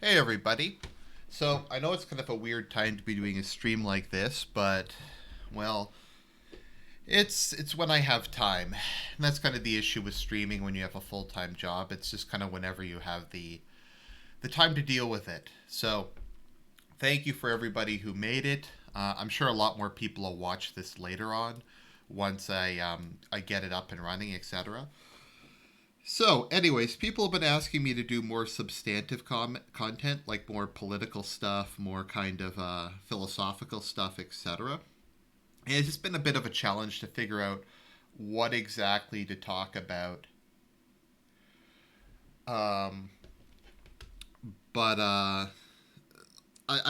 Hey everybody. So I know it's kind of a weird time to be doing a stream like this, but well, it's when I have time. And that's kind of the issue with streaming when you have a full-time job. It's just kind of whenever you have the time to deal with it. So, thank you for everybody who made it. I'm sure a lot more people will watch this later on once I get it up and running, etc. So, anyways, people have been asking me to do more substantive content, like more political stuff, more kind of philosophical stuff, etc. And it's just been a bit of a challenge to figure out what exactly to talk about. Um, but I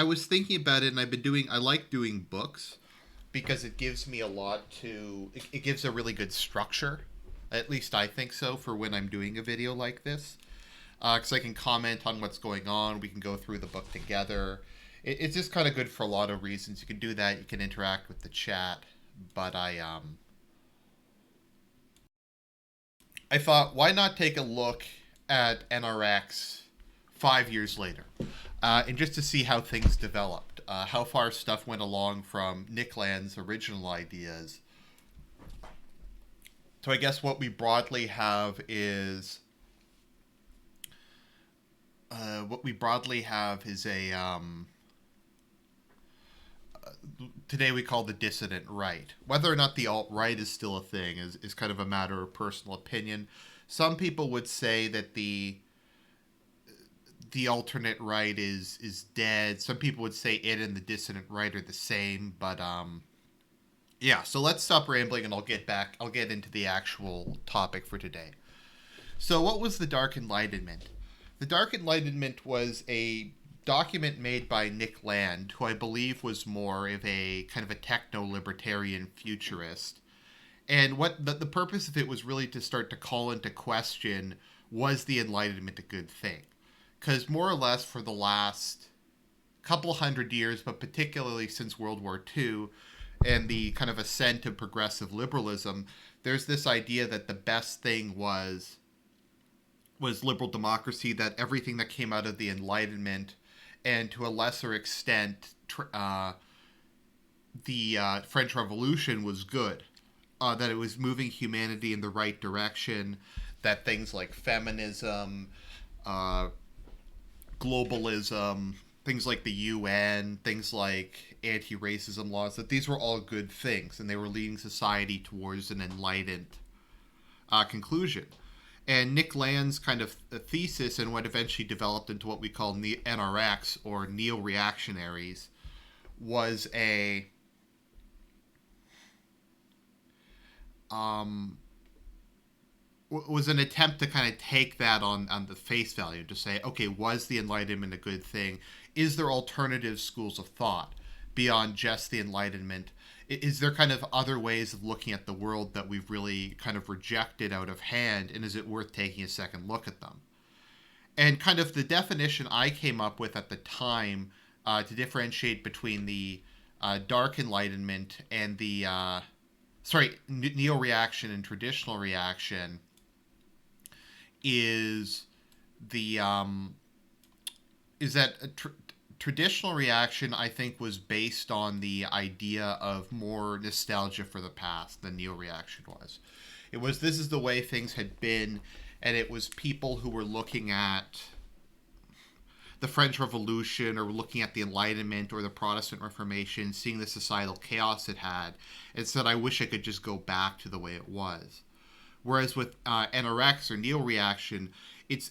was thinking about it, and I've been doing. I like doing books because it gives me a lot to. It gives a really good structure. At least I think so for when I'm doing a video like this. Because I can comment on what's going on. We can go through the book together. It's just kind of good for a lot of reasons. You can do that. You can interact with the chat. But I thought, why not take a look at NRX 5 years later, and just to see how things developed, how far stuff went along from Nick Land's original ideas. So I guess what we broadly have is today we call the dissident right. Whether or not the alt right is still a thing is kind of a matter of personal opinion. Some people would say that the alternate right is dead. Some people would say it and the dissident right are the same, but yeah. So let's stop rambling, and I'll get into the actual topic for today. So, what was the Dark Enlightenment? The Dark Enlightenment was a document made by Nick Land, who I believe was more of a kind of a techno libertarian futurist. And what the purpose of it was really to start to call into question, was the Enlightenment a good thing? Because more or less for the last couple hundred years, but particularly since World War II and the kind of ascent of progressive liberalism, there's this idea that the best thing was liberal democracy, that everything that came out of the Enlightenment, and to a lesser extent, the French Revolution was good, that it was moving humanity in the right direction, that things like feminism, uh, globalism, things like the UN, things like anti racism laws, that these were all good things and they were leading society towards an enlightened conclusion. And Nick Land's kind of thesis, and what eventually developed into what we call NRX or neo reactionaries, was a um, was an attempt to kind of take that on the face value, to say, okay, was the Enlightenment a good thing? Is there alternative schools of thought beyond just the Enlightenment? Is there kind of other ways of looking at the world that we've really kind of rejected out of hand, and is it worth taking a second look at them? And kind of the definition I came up with at the time, to differentiate between the Dark Enlightenment and the neo reaction and traditional reaction, is the is that traditional reaction, I think, was based on the idea of more nostalgia for the past than neo reaction was. It was, this is the way things had been, and it was people who were looking at the French Revolution or looking at the Enlightenment or the Protestant Reformation, seeing the societal chaos it had, and said, I wish I could just go back to the way it was. Whereas with NRX or neo reaction,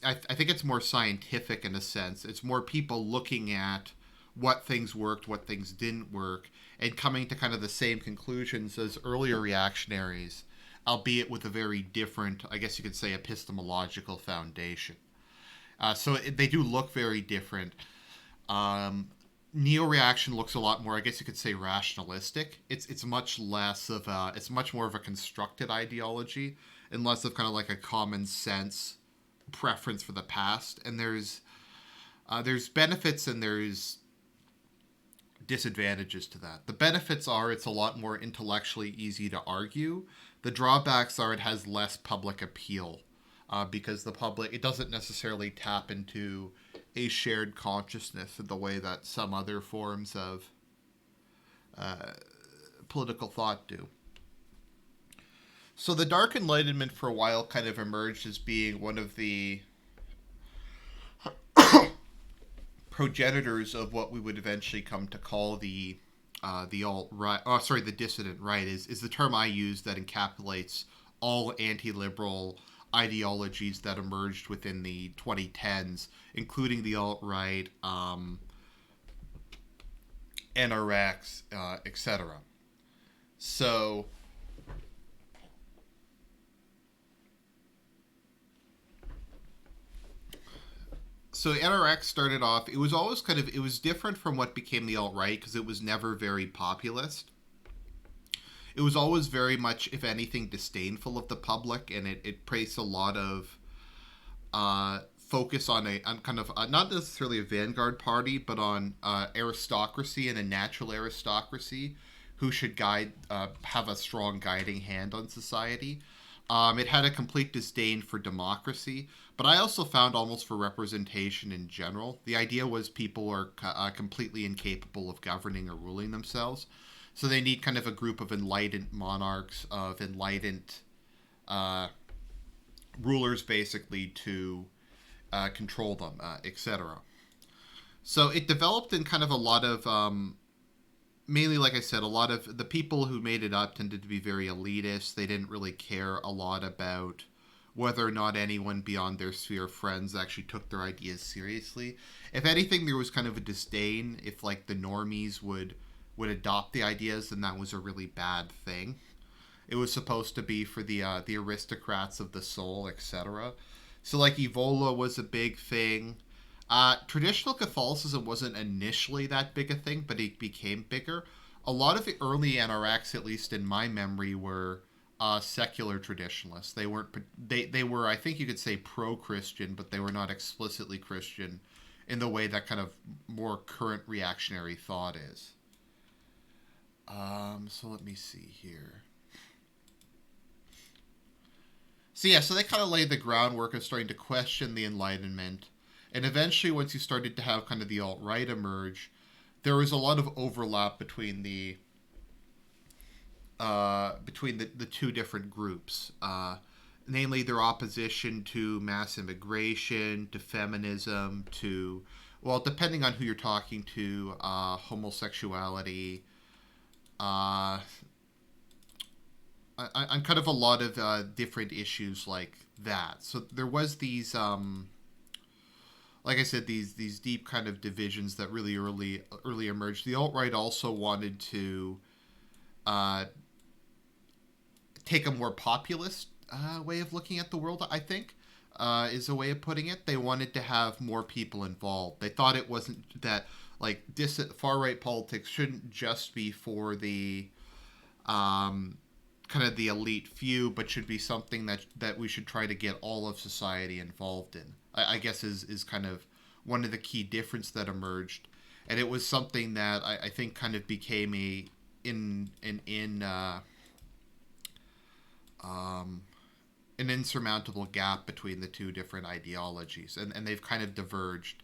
I think it's more scientific in a sense. It's more people looking at what things worked, what things didn't work, and coming to kind of the same conclusions as earlier reactionaries, albeit with a very different, I guess you could say, epistemological foundation. They do look very different. Neo reaction looks a lot more, I guess you could say, rationalistic. It's much less of a, it's much more of a constructed ideology, and less of kind of like a common sense preference for the past. And there's benefits and there's disadvantages to that. The benefits are it's a lot more intellectually easy to argue. The drawbacks are it has less public appeal. because the public, it doesn't necessarily tap into a shared consciousness in the way that some other forms of political thought do. So the Dark Enlightenment for a while kind of emerged as being one of the progenitors of what we would eventually come to call the alt right. Oh, sorry, the dissident right is the term I use that encapsulates all anti-liberal ideologies that emerged within the 2010s, including the alt right, NRX, etc. So NRX started off, it was always kind of, it was different from what became the alt-right because it was never very populist. It was always very much, if anything, disdainful of the public, and it placed a lot of focus on kind of not necessarily a vanguard party, but on aristocracy and a natural aristocracy who should have a strong guiding hand on society. It had a complete disdain for democracy, but I also found almost for representation in general. The idea was people are completely incapable of governing or ruling themselves, so they need kind of a group of enlightened monarchs, of enlightened rulers, basically, to control them, etc. So it developed in kind of a lot of mainly, like I said, a lot of the people who made it up tended to be very elitist. They didn't really care a lot about whether or not anyone beyond their sphere of friends actually took their ideas seriously. If anything, there was kind of a disdain. If like the normies would adopt the ideas, then that was a really bad thing. It was supposed to be for the aristocrats of the soul, etc. So like Evola was a big thing. Traditional Catholicism wasn't initially that big a thing, but it became bigger. A lot of the early NRX, at least in my memory, were secular traditionalists. They weren't. They were, I think you could say, pro-Christian, but they were not explicitly Christian in the way that kind of more current reactionary thought is. So let me see here. So yeah, so they kind of laid the groundwork of starting to question the Enlightenment. And eventually, once you started to have kind of the alt-right emerge, there was a lot of overlap between the two different groups, namely their opposition to mass immigration, to feminism, to, well, depending on who you're talking to, homosexuality, on kind of a lot of different issues like that. So there was these. Like I said, these deep kind of divisions that really early emerged. The alt-right also wanted to take a more populist way of looking at the world, I think, is a way of putting it. They wanted to have more people involved. They thought it wasn't that, like, far-right politics shouldn't just be for the kind of the elite few, but should be something that we should try to get all of society involved in. I guess is kind of one of the key difference that emerged, and it was something that I think kind of became an insurmountable gap between the two different ideologies, and they've kind of diverged.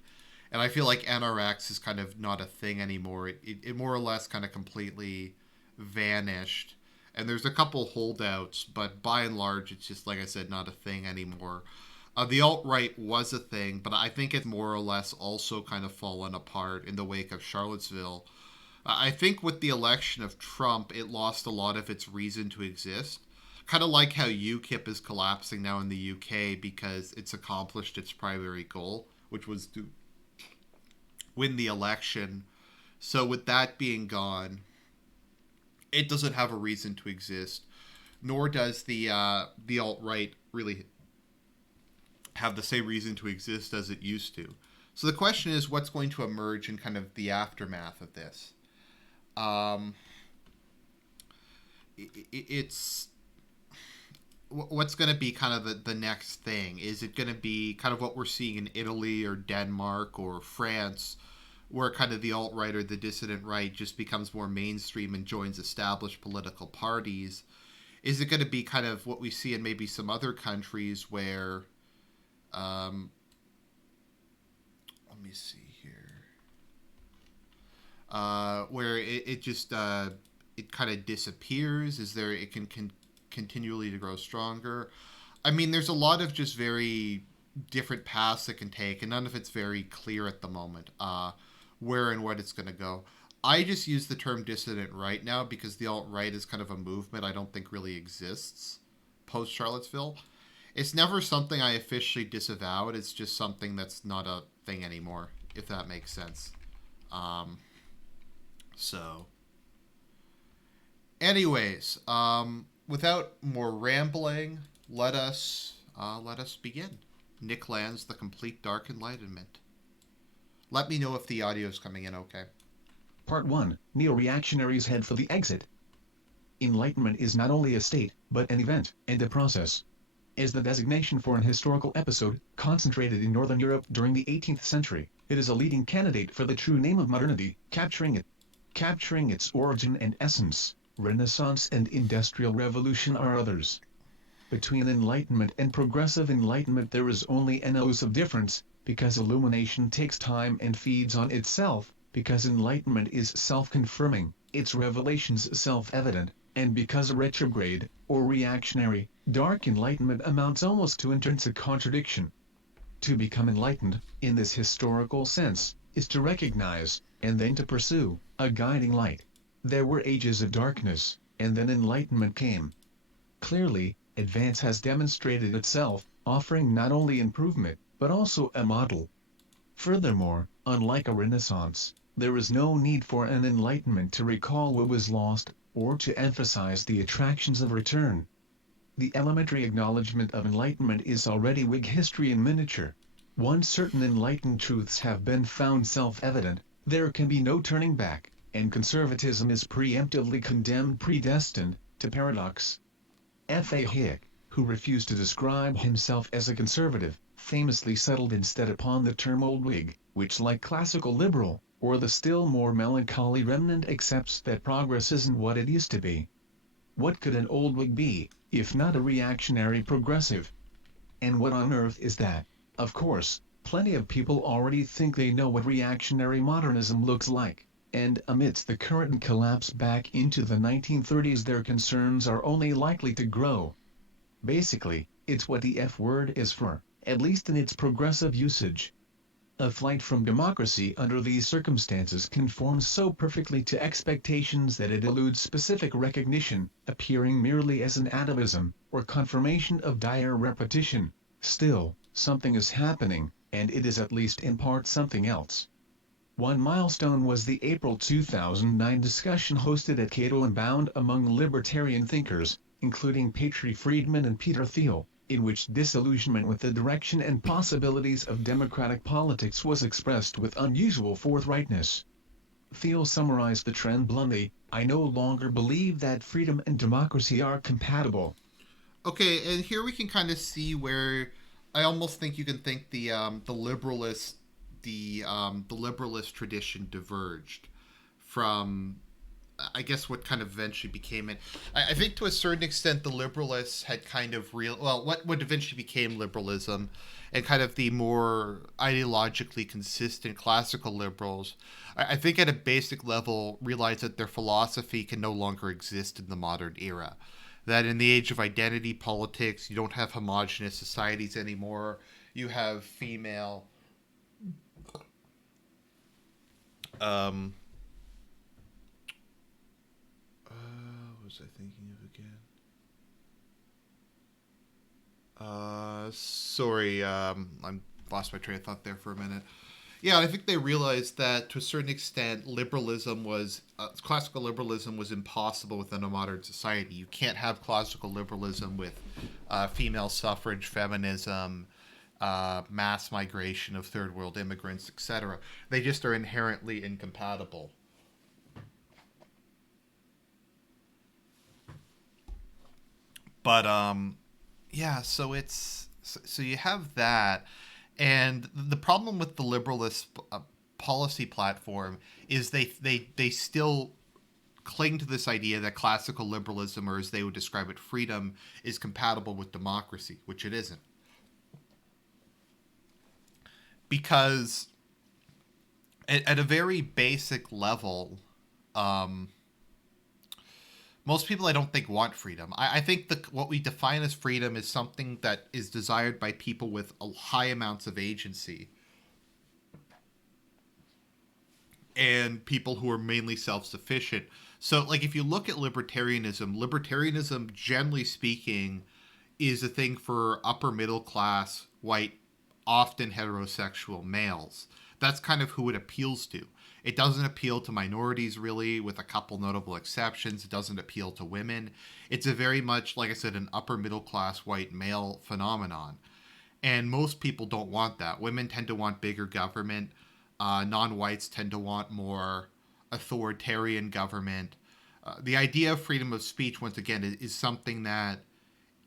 And I feel like NRX is kind of not a thing anymore. It more or less kind of completely vanished. And there's a couple holdouts, but by and large, it's just, like I said, not a thing anymore. The alt-right was a thing, but I think it's more or less also kind of fallen apart in the wake of Charlottesville. I think with the election of Trump, it lost a lot of its reason to exist. Kind of like how UKIP is collapsing now in the UK because it's accomplished its primary goal, which was to win the election. So with that being gone, it doesn't have a reason to exist, nor does the alt-right really have the same reason to exist as it used to. So the question is, what's going to emerge in kind of the aftermath of this? It's what's going to be kind of the next thing? Is it going to be kind of what we're seeing in Italy or Denmark or France, where kind of the alt-right or the dissident right just becomes more mainstream and joins established political parties? Is it going to be kind of what we see in maybe some other countries where Let me see here. Where it just it kind of disappears. Is there? It can continually to grow stronger. I mean, there's a lot of just very different paths it can take, and none of it's very clear at the moment. Where and what it's going to go. I just use the term dissident right now because the alt right is kind of a movement I don't think really exists post Charlottesville. It's never something I officially disavowed. It's just something that's not a thing anymore, if that makes sense. Um, so, anyways, without more rambling, let us begin. Nick Land's The Complete Dark Enlightenment. Let me know if the audio is coming in okay. Part 1. Neo-reactionaries head for the exit. Enlightenment is not only a state, but an event and a process. As the designation for an historical episode, concentrated in Northern Europe during the 18th century, it is a leading candidate for the true name of modernity, capturing its origin and essence. Renaissance and Industrial Revolution are others. Between Enlightenment and Progressive Enlightenment there is only an ounce of difference, because illumination takes time and feeds on itself, because Enlightenment is self-confirming, its revelations self-evident, and because retrograde, or reactionary, dark Enlightenment amounts almost to intrinsic contradiction. To become enlightened, in this historical sense, is to recognize, and then to pursue, a guiding light. There were ages of darkness, and then enlightenment came. Clearly, advance has demonstrated itself, offering not only improvement, but also a model. Furthermore, unlike a Renaissance, there is no need for an enlightenment to recall what was lost, or to emphasize the attractions of return. The elementary acknowledgement of enlightenment is already Whig history in miniature. Once certain enlightened truths have been found self-evident, there can be no turning back, and conservatism is preemptively condemned predestined to paradox. F. A. Hick, who refused to describe himself as a conservative, famously settled instead upon the term Old Whig, which like classical liberal, or the still more melancholy remnant accepts that progress isn't what it used to be. What could an Old Whig be, if not a reactionary progressive? And what on earth is that? Of course, plenty of people already think they know what reactionary modernism looks like, and amidst the current collapse back into the 1930s their concerns are only likely to grow. Basically, it's what the F word is for, at least in its progressive usage. A flight from democracy under these circumstances conforms so perfectly to expectations that it eludes specific recognition, appearing merely as an atavism, or confirmation of dire repetition. Still, something is happening, and it is at least in part something else. One milestone was the April 2009 discussion hosted at Cathedral and Bound among libertarian thinkers, including Patry Friedman and Peter Thiel, in which disillusionment with the direction and possibilities of democratic politics was expressed with unusual forthrightness. Thiel summarized the trend bluntly: "I no longer believe that freedom and democracy are compatible." Okay, and here we can kind of see where I almost think you can think the liberalist tradition diverged from, I guess, what kind of eventually became it. I think to a certain extent the liberalists had kind of what eventually became liberalism, and kind of the more ideologically consistent classical liberals. I think at a basic level realized that their philosophy can no longer exist in the modern era. That in the age of identity politics, you don't have homogenous societies anymore. You have female. Um, what was I thinking of again? Sorry, I'm lost my train of thought there for a minute. Yeah, I think they realized that to a certain extent, classical liberalism was impossible within a modern society. You can't have classical liberalism with female suffrage, feminism, mass migration of third world immigrants, etc. They just are inherently incompatible. But yeah, so you have that, and the problem with the liberalist policy platform is they still cling to this idea that classical liberalism, or as they would describe it, freedom, is compatible with democracy, which it isn't. because at a very basic level, um, most people I don't think want freedom. I think what we define as freedom is something that is desired by people with high amounts of agency and people who are mainly self-sufficient. So, like, if you look at libertarianism, generally speaking, is a thing for upper middle class, white, often heterosexual males. That's kind of who it appeals to. It doesn't appeal to minorities, really, with a couple notable exceptions. It doesn't appeal to women. It's a very much, like I said, an upper middle class white male phenomenon. And most people don't want that. Women tend to want bigger government. Non-whites tend to want more authoritarian government. The idea of freedom of speech, once again, is something that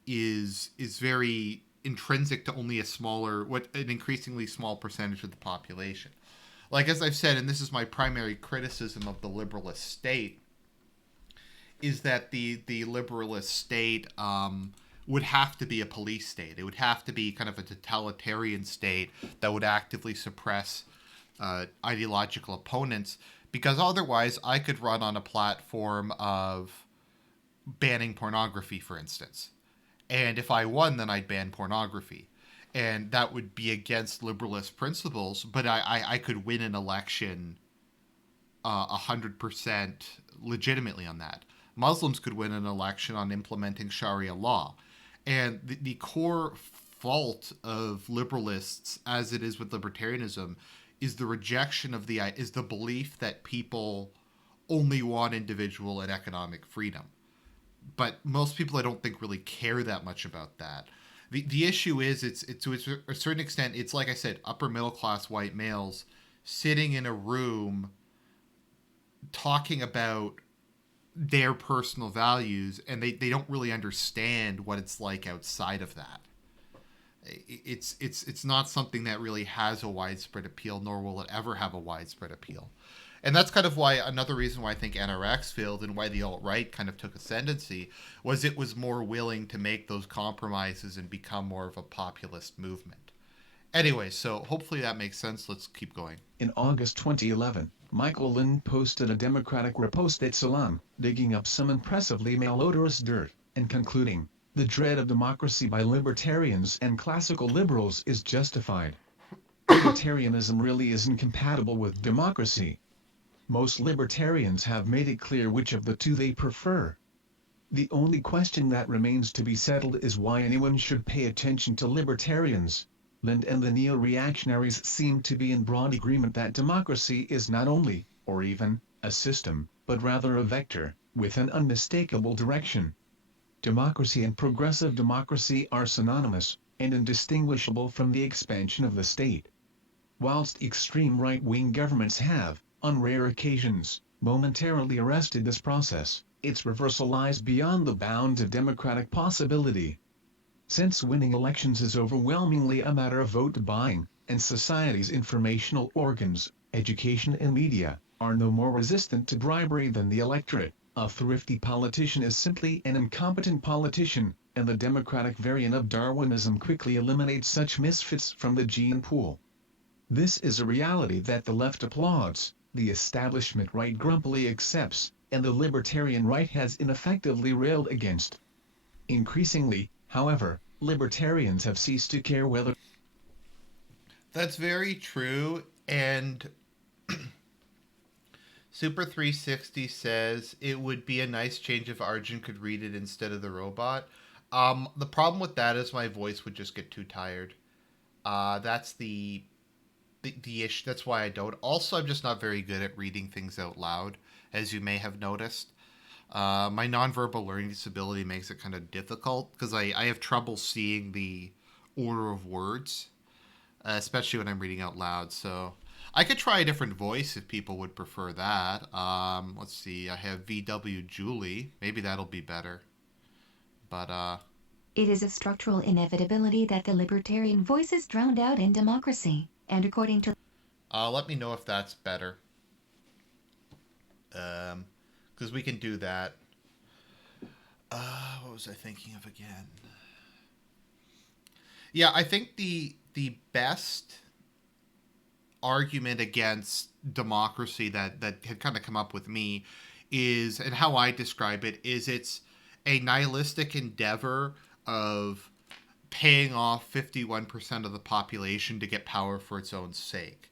is very intrinsic to only an increasingly small percentage of the population. Like, as I've said, and this is my primary criticism of the liberalist state, is that the liberalist state would have to be a police state. It would have to be kind of a totalitarian state that would actively suppress ideological opponents, because otherwise I could run on a platform of banning pornography, for instance. And if I won, then I'd ban pornography. And that would be against liberalist principles, but I could win an election 100% legitimately on that. Muslims could win an election on implementing Sharia law. And the core fault of liberalists, as it is with libertarianism, is the rejection of is the belief that people only want individual and economic freedom. But most people, I don't think, really care that much about that. The issue is, it's to a certain extent, it's like I said, upper middle class white males sitting in a room talking about their personal values, and they don't really understand what it's like outside of that. It's not something that really has a widespread appeal, nor will it ever have a widespread appeal. And that's kind of why, another reason why I think NRX failed and why the alt-right kind of took ascendancy, was it was more willing to make those compromises and become more of a populist movement. Anyway, so hopefully that makes sense. Let's keep going. In August 2011, Michael Lind posted a Democratic repost at Salam, digging up some impressively malodorous dirt, and concluding, "The dread of democracy by libertarians and classical liberals is justified. Libertarianism really isn't compatible with democracy. Most libertarians have made it clear which of the two they prefer. The only question that remains to be settled is why anyone should pay attention to libertarians." Lind and the neo-reactionaries seem to be in broad agreement that democracy is not only, or even, a system, but rather a vector, with an unmistakable direction. Democracy and progressive democracy are synonymous, and indistinguishable from the expansion of the state. Whilst extreme right-wing governments have, on rare occasions, momentarily arrested this process, its reversal lies beyond the bounds of democratic possibility. Since winning elections is overwhelmingly a matter of vote buying, and society's informational organs, education and media, are no more resistant to bribery than the electorate, a thrifty politician is simply an incompetent politician, and the democratic variant of Darwinism quickly eliminates such misfits from the gene pool. This is a reality that the left applauds, the establishment right grumpily accepts, and the libertarian right has ineffectively railed against. Increasingly, however, libertarians have ceased to care whether. That's very true. And Super 360 says it would be a nice change if Argent could read it instead of the robot. The problem with that is my voice would just get too tired. That's the issue. That's why I don't. Also, I'm just not very good at reading things out loud, as you may have noticed. My nonverbal learning disability makes it kind of difficult because I have trouble seeing the order of words, especially when I'm reading out loud. So I could try a different voice if people would prefer that. Let's see. I have VW Julie. Maybe that'll be better. But It is a structural inevitability that the libertarian voice is drowned out in democracy, and according to let me know if that's better. Because we can do that. What was I thinking of again? Yeah, I think the best argument against democracy that had kind of come up with me is, and how I describe it, is it's a nihilistic endeavor of paying off 51% of the population to get power for its own sake.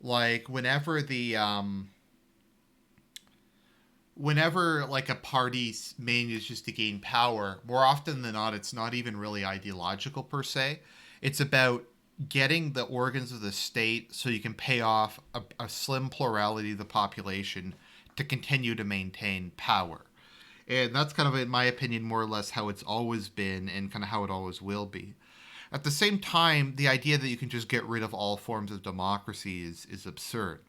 Like whenever like a party's manages to gain power, more often than not, it's not even really ideological per se. It's about getting the organs of the state so you can pay off a slim plurality of the population to continue to maintain power. And that's kind of, in my opinion, more or less how it's always been and kind of how it always will be. At the same time, the idea that you can just get rid of all forms of democracy is absurd.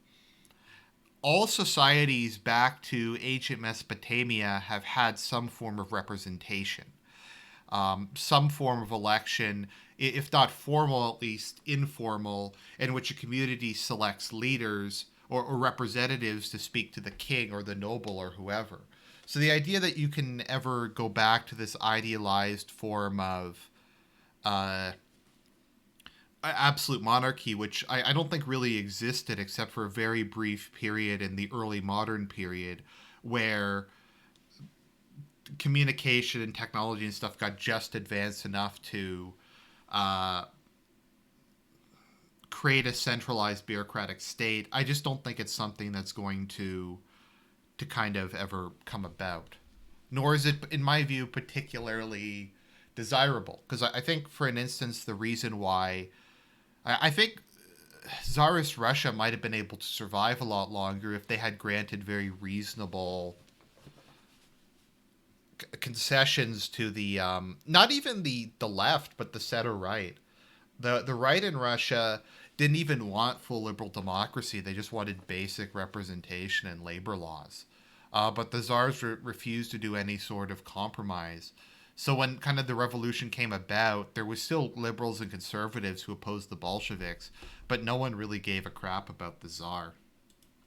All societies back to ancient Mesopotamia have had some form of representation, some form of election, if not formal, at least informal, in which a community selects leaders or representatives to speak to the king or the noble or whoever. So the idea that you can ever go back to this idealized form of absolute monarchy, which I don't think really existed except for a very brief period in the early modern period where communication and technology and stuff got just advanced enough to create a centralized bureaucratic state. I just don't think it's something that's going to kind of ever come about. Nor is it, in my view, particularly desirable. Because I think, for an instance, the reason why I think Tsarist Russia might have been able to survive a lot longer if they had granted very reasonable concessions to the not even the left, but the center right. The right in Russia didn't even want full liberal democracy. They just wanted basic representation and labor laws. But the czars refused to do any sort of compromise. So when kind of the revolution came about, there was still liberals and conservatives who opposed the Bolsheviks, but no one really gave a crap about the czar.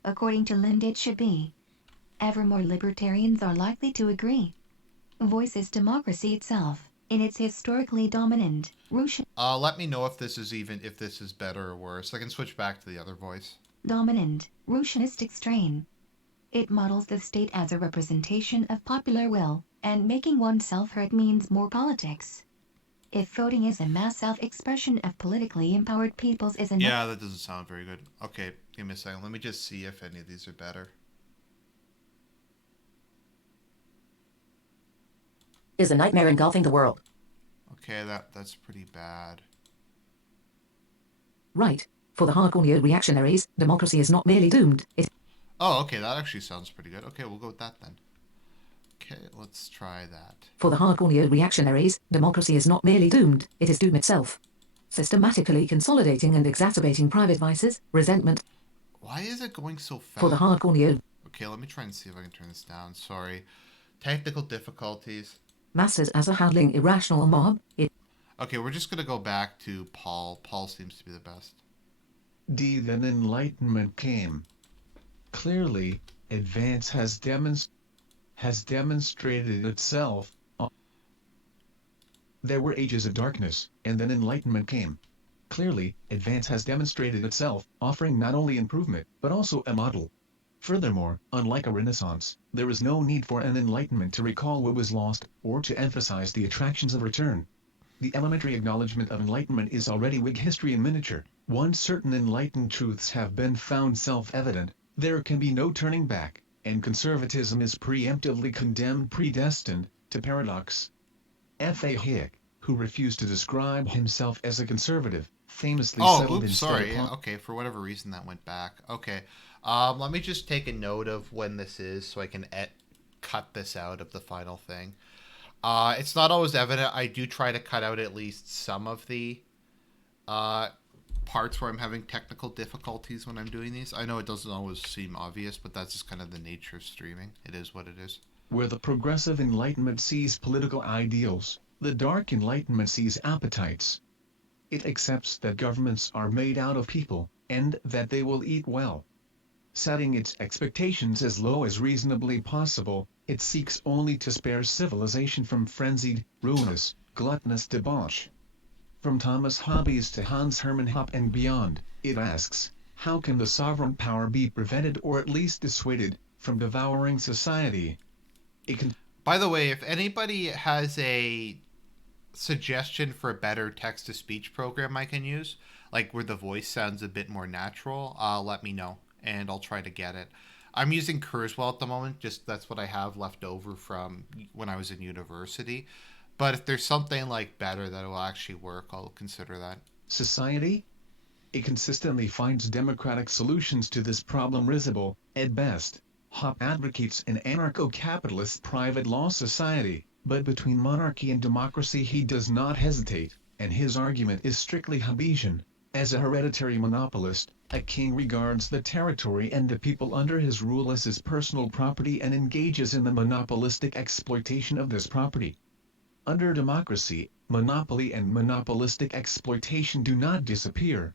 According to Lind, it should be. Ever more libertarians are likely to agree. Voices democracy itself, in its historically dominant, Russian Let me know if this is better or worse. I can switch back to the other voice. dominant, Russianistic strain. It models the state as a representation of popular will, and making oneself heard means more politics. If voting is a mass self-expression of politically empowered peoples is enough. Yeah, that doesn't sound very good. Okay, give me a second. Let me just see if any of these are better. Is a nightmare engulfing the world. Okay, that's pretty bad. Right. For the hardcore neo-reactionaries, democracy is not merely doomed, it Oh, okay, that actually sounds pretty good. Okay, we'll go with that then. Okay, let's try that. For the hardcore neo-reactionaries, democracy is not merely doomed, it is doom itself. Systematically consolidating and exacerbating private vices, resentment. Why is it going so fast? For the hardcore neo... Okay, let me try and see if I can turn this down. Sorry. Technical difficulties. masses as a howling irrational mob, it... Okay, we're just going to go back to Paul. Paul seems to be the best. Then Enlightenment came. Clearly, advance has demonstrated itself. There were ages of darkness, and then Enlightenment came. Clearly, advance has demonstrated itself, offering not only improvement, but also a model. Furthermore, unlike a Renaissance, there is no need for an Enlightenment to recall what was lost, or to emphasize the attractions of return. The elementary acknowledgement of Enlightenment is already Whig history in miniature. Once certain enlightened truths have been found self-evident, there can be no turning back, and conservatism is preemptively condemned predestined to paradox. F.A. Hick, who refused to describe himself as a conservative, famously settled instead sorry. upon... Okay, for whatever reason that went back. Okay. Let me just take a note of when this is so I can cut this out of the final thing. It's not always evident. I do try to cut out at least some of the parts where I'm having technical difficulties when I'm doing these. I know it doesn't always seem obvious, but that's just kind of the nature of streaming. It is what it is. Where the progressive Enlightenment sees political ideals, the dark Enlightenment sees appetites. It accepts that governments are made out of people, and that they will eat well. Setting its expectations as low as reasonably possible, it seeks only to spare civilization from frenzied, ruinous, gluttonous debauch. From Thomas Hobbes to Hans Hermann Hoppe and beyond, it asks, How can the sovereign power be prevented or at least dissuaded from devouring society? It can. By the way, if anybody has a suggestion for a better text to speech program I can use, like where the voice sounds a bit more natural, let me know and I'll try to get it. I'm using Kurzweil at the moment, just that's what I have left over from when I was in university. But if there's something like better that will actually work, I'll consider that. Society? It consistently finds democratic solutions to this problem risible, at best. Hoppe advocates an anarcho-capitalist private law society, but between monarchy and democracy he does not hesitate, and his argument is strictly Hobbesian. As a hereditary monopolist, a king regards the territory and the people under his rule as his personal property and engages in the monopolistic exploitation of this property. Under democracy, monopoly and monopolistic exploitation do not disappear.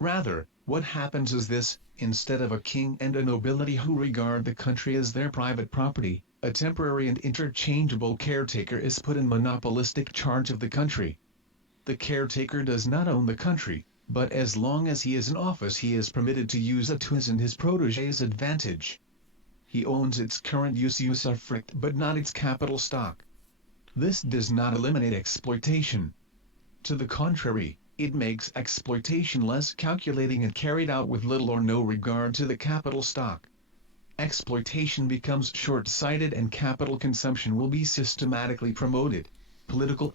Rather, what happens is this: instead of a king and a nobility who regard the country as their private property, a temporary and interchangeable caretaker is put in monopolistic charge of the country. The caretaker does not own the country, but as long as he is in office he is permitted to use it to his and his protégés' advantage. He owns its current usufruct but not its capital stock. This does not eliminate exploitation. To the contrary, it makes exploitation less calculating and carried out with little or no regard to the capital stock. Exploitation becomes short-sighted and capital consumption will be systematically promoted. Political.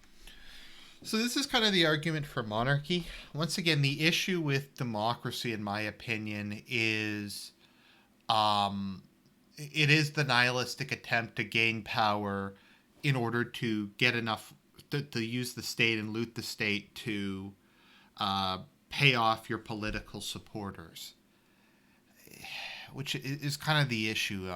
So this is kind of the argument for monarchy. Once again, the issue with democracy, in my opinion, is it is the nihilistic attempt to gain power in order to get enough to use the state and loot the state to pay off your political supporters, which is kind of the issue.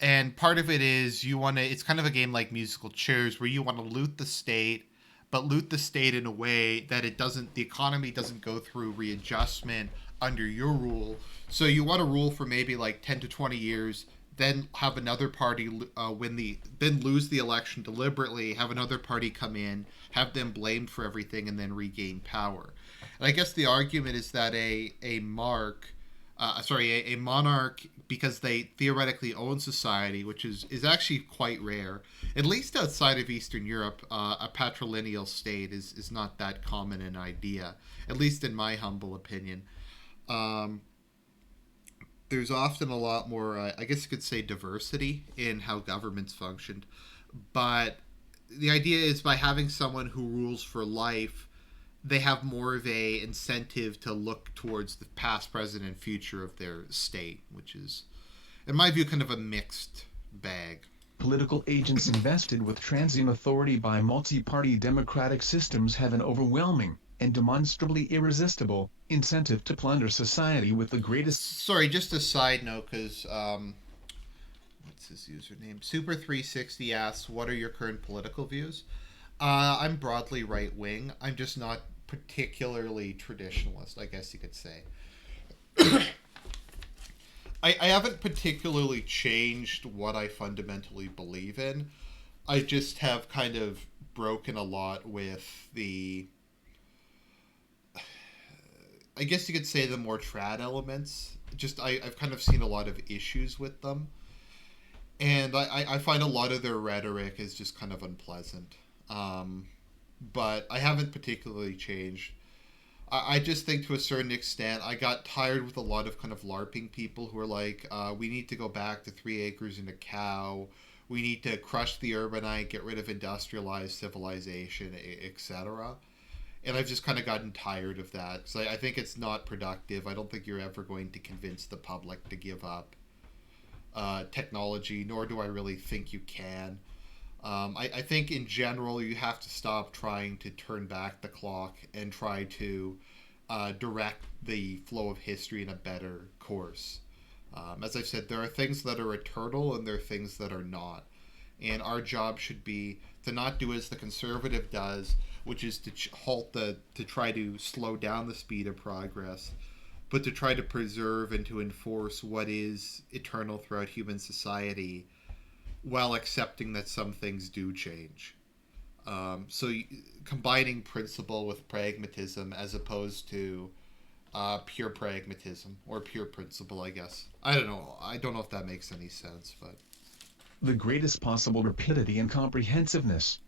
And part of it is you want to, it's kind of a game like musical chairs where you want to loot the state, but loot the state in a way that it doesn't, the economy doesn't go through readjustment under your rule. So you want to rule for maybe like 10 to 20 years, then have another party then lose the election deliberately, have another party come in, have them blamed for everything, and then regain power. And I guess the argument is that a monarch, because they theoretically own society, which is actually quite rare, at least outside of Eastern Europe. A patrilineal state is not that common an idea, at least in my humble opinion. There's often a lot more, I guess you could say, diversity in how governments functioned. But the idea is by having someone who rules for life, they have more of a incentive to look towards the past, present, and future of their state, which is, in my view, kind of a mixed bag. Political agents invested with transient authority by multi-party democratic systems have an overwhelming and demonstrably irresistible incentive to plunder society with the greatest. Sorry, just a side note, because what's his username? Super360 asks, "What are your current political views?" I'm broadly right wing. I'm just not particularly traditionalist, I guess you could say. I haven't particularly changed what I fundamentally believe in. I just have kind of broken a lot with the, I guess you could say, the more trad elements. I've kind of seen a lot of issues with them. And I find a lot of their rhetoric is just kind of unpleasant. But I haven't particularly changed. I just think to a certain extent, I got tired with a lot of kind of LARPing people who are like, we need to go back to 3 acres and a cow. We need to crush the urbanite, get rid of industrialized civilization, etc. And I've just kind of gotten tired of that. So I think it's not productive. I don't think you're ever going to convince the public to give up technology, nor do I really think you can. I think in general you have to stop trying to turn back the clock and try to direct the flow of history in a better course. As I've said, there are things that are eternal and there are things that are not. And our job should be to not do as the conservative does, which is to to try to slow down the speed of progress, but to try to preserve and to enforce what is eternal throughout human society, while accepting that some things do change. So combining principle with pragmatism, as opposed to pure pragmatism or pure principle, I guess. I don't know. I don't know if that makes any sense, but The greatest possible rapidity and comprehensiveness.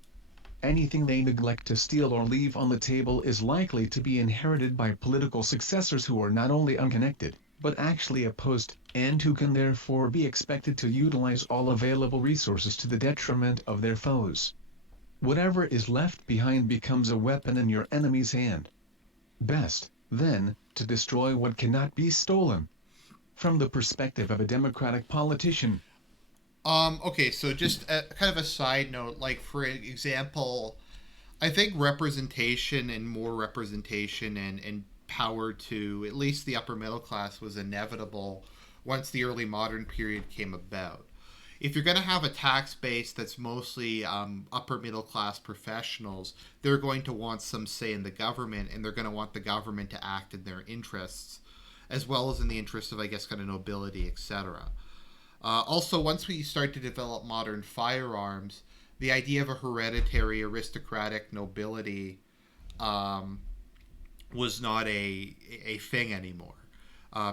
Anything they neglect to steal or leave on the table is likely to be inherited by political successors who are not only unconnected, but actually opposed, and who can therefore be expected to utilize all available resources to the detriment of their foes. Whatever is left behind becomes a weapon in your enemy's hand. Best, then, to destroy what cannot be stolen. From the perspective of a democratic politician, okay, so just kind of a side note, like for example, I think representation and more representation and power to at least the upper middle class was inevitable once the early modern period came about. If you're going to have a tax base that's mostly upper middle class professionals, they're going to want some say in the government, and they're going to want the government to act in their interests, as well as in the interest of, I guess, kind of nobility, etc. Also, once we start to develop modern firearms, the idea of a hereditary aristocratic nobility um, was not a thing anymore.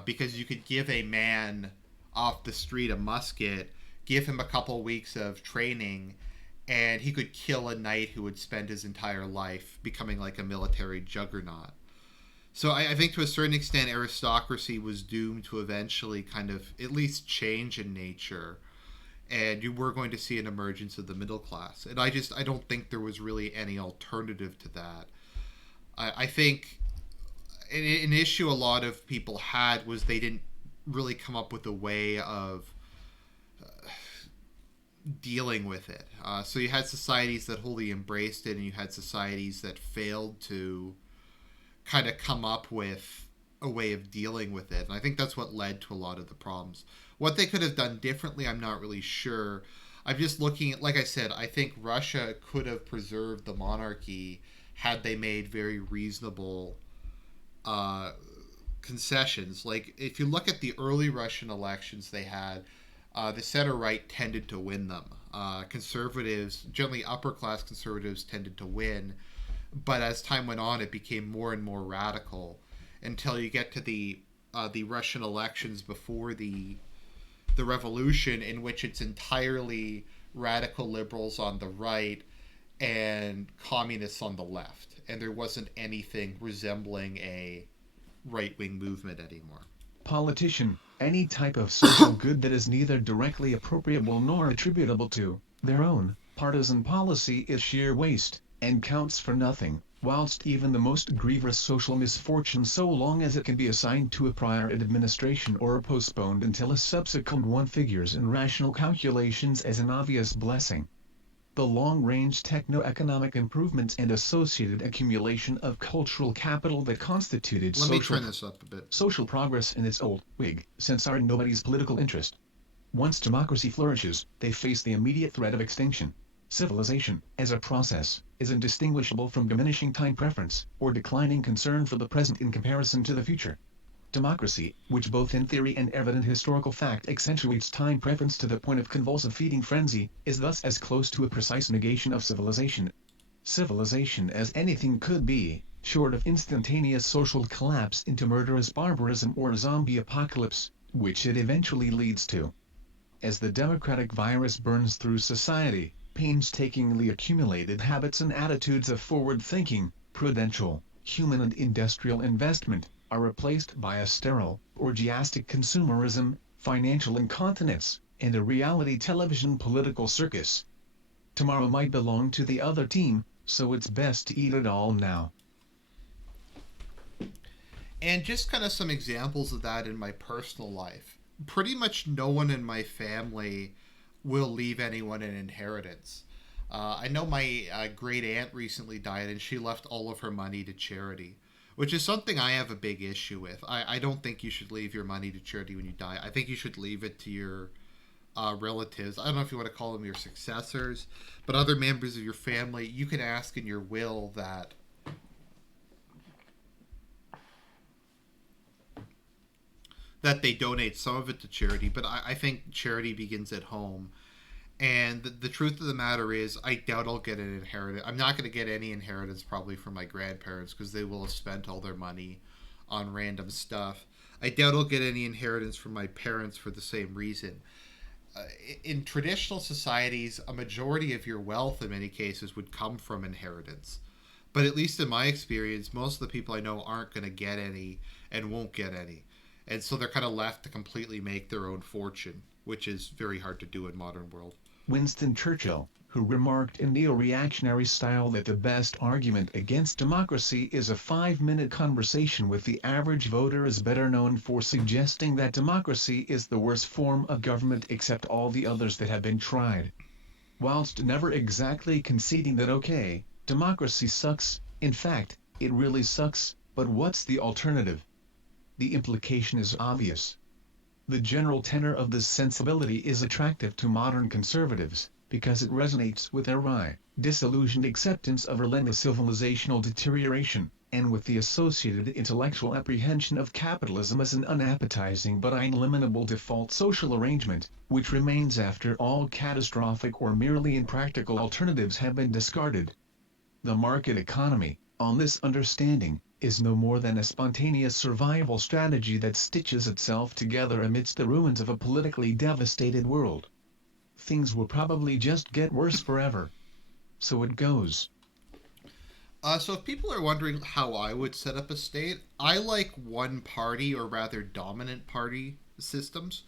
Because you could give a man off the street a musket, give him a couple weeks of training, and he could kill a knight who would spend his entire life becoming like a military juggernaut. So I think to a certain extent, aristocracy was doomed to eventually kind of at least change in nature, and you were going to see an emergence of the middle class. And I don't think there was really any alternative to that. I think an issue a lot of people had was they didn't really come up with a way of dealing with it. So you had societies that wholly embraced it, and you had societies that failed to kind of come up with a way of dealing with it. And I think that's what led to a lot of the problems. What they could have done differently, I'm not really sure. I'm just looking at, like I said, I think Russia could have preserved the monarchy had they made very reasonable uh, concessions. Like, if you look at the early Russian elections they had, the center right tended to win them. Conservatives, generally upper class conservatives, tended to win. But as time went on, it became more and more radical until you get to the Russian elections before the revolution, in which it's entirely radical liberals on the right and communists on the left, and there wasn't anything resembling a right wing movement anymore. politician, any type of social good that is neither directly appropriable nor attributable to their own partisan policy is sheer waste, and counts for nothing, whilst even the most grievous social misfortune, so long as it can be assigned to a prior administration or postponed until a subsequent one, figures in rational calculations as an obvious blessing. The long-range techno-economic improvements and associated accumulation of cultural capital that constituted Let me turn this up a bit. social progress in its old Whig sense are in nobody's political interest. Once democracy flourishes, they face the immediate threat of extinction. Civilization, as a process, is indistinguishable from diminishing time preference, or declining concern for the present in comparison to the future. Democracy, which both in theory and evident historical fact accentuates time preference to the point of convulsive feeding frenzy, is thus as close to a precise negation of civilization. Civilization as anything could be, short of instantaneous social collapse into murderous barbarism or zombie apocalypse, which it eventually leads to. As the democratic virus burns through society, painstakingly accumulated habits and attitudes of forward-thinking, prudential, human and industrial investment, are replaced by a sterile, orgiastic consumerism, financial incontinence, and a reality television political circus. Tomorrow might belong to the other team, so it's best to eat it all now. And just kind of some examples of that in my personal life. Pretty much no one in my family will leave anyone an inheritance. I know my great aunt recently died, and she left all of her money to charity, which is something I have a big issue with. I don't think you should leave your money to charity when you die. I think you should leave it to your relatives. I don't know if you want to call them your successors, but other members of your family. You can ask in your will that they donate some of it to charity, but I think charity begins at home. And the truth of the matter is, I doubt I'll get an inheritance. I'm not going to get any inheritance probably from my grandparents because they will have spent all their money on random stuff. I doubt I'll get any inheritance from my parents for the same reason. In traditional societies, a majority of your wealth in many cases would come from inheritance. But at least in my experience, most of the people I know aren't going to get any and won't get any. And so they're kind of left to completely make their own fortune, which is very hard to do in modern world. Winston Churchill, who remarked in neo-reactionary style that the best argument against democracy is a 5-minute conversation with the average voter, is better known for suggesting that democracy is the worst form of government except all the others that have been tried. Whilst never exactly conceding that okay, democracy sucks, in fact, it really sucks, but what's the alternative? The implication is obvious. The general tenor of this sensibility is attractive to modern conservatives, because it resonates with their disillusioned acceptance of relentless civilizational deterioration, and with the associated intellectual apprehension of capitalism as an unappetizing but ineliminable default social arrangement, which remains after all catastrophic or merely impractical alternatives have been discarded. The market economy, on this understanding, is no more than a spontaneous survival strategy that stitches itself together amidst the ruins of a politically devastated world. Things will probably just get worse forever. So it goes. So if people are wondering how I would set up a state, I like one party, or rather dominant party systems,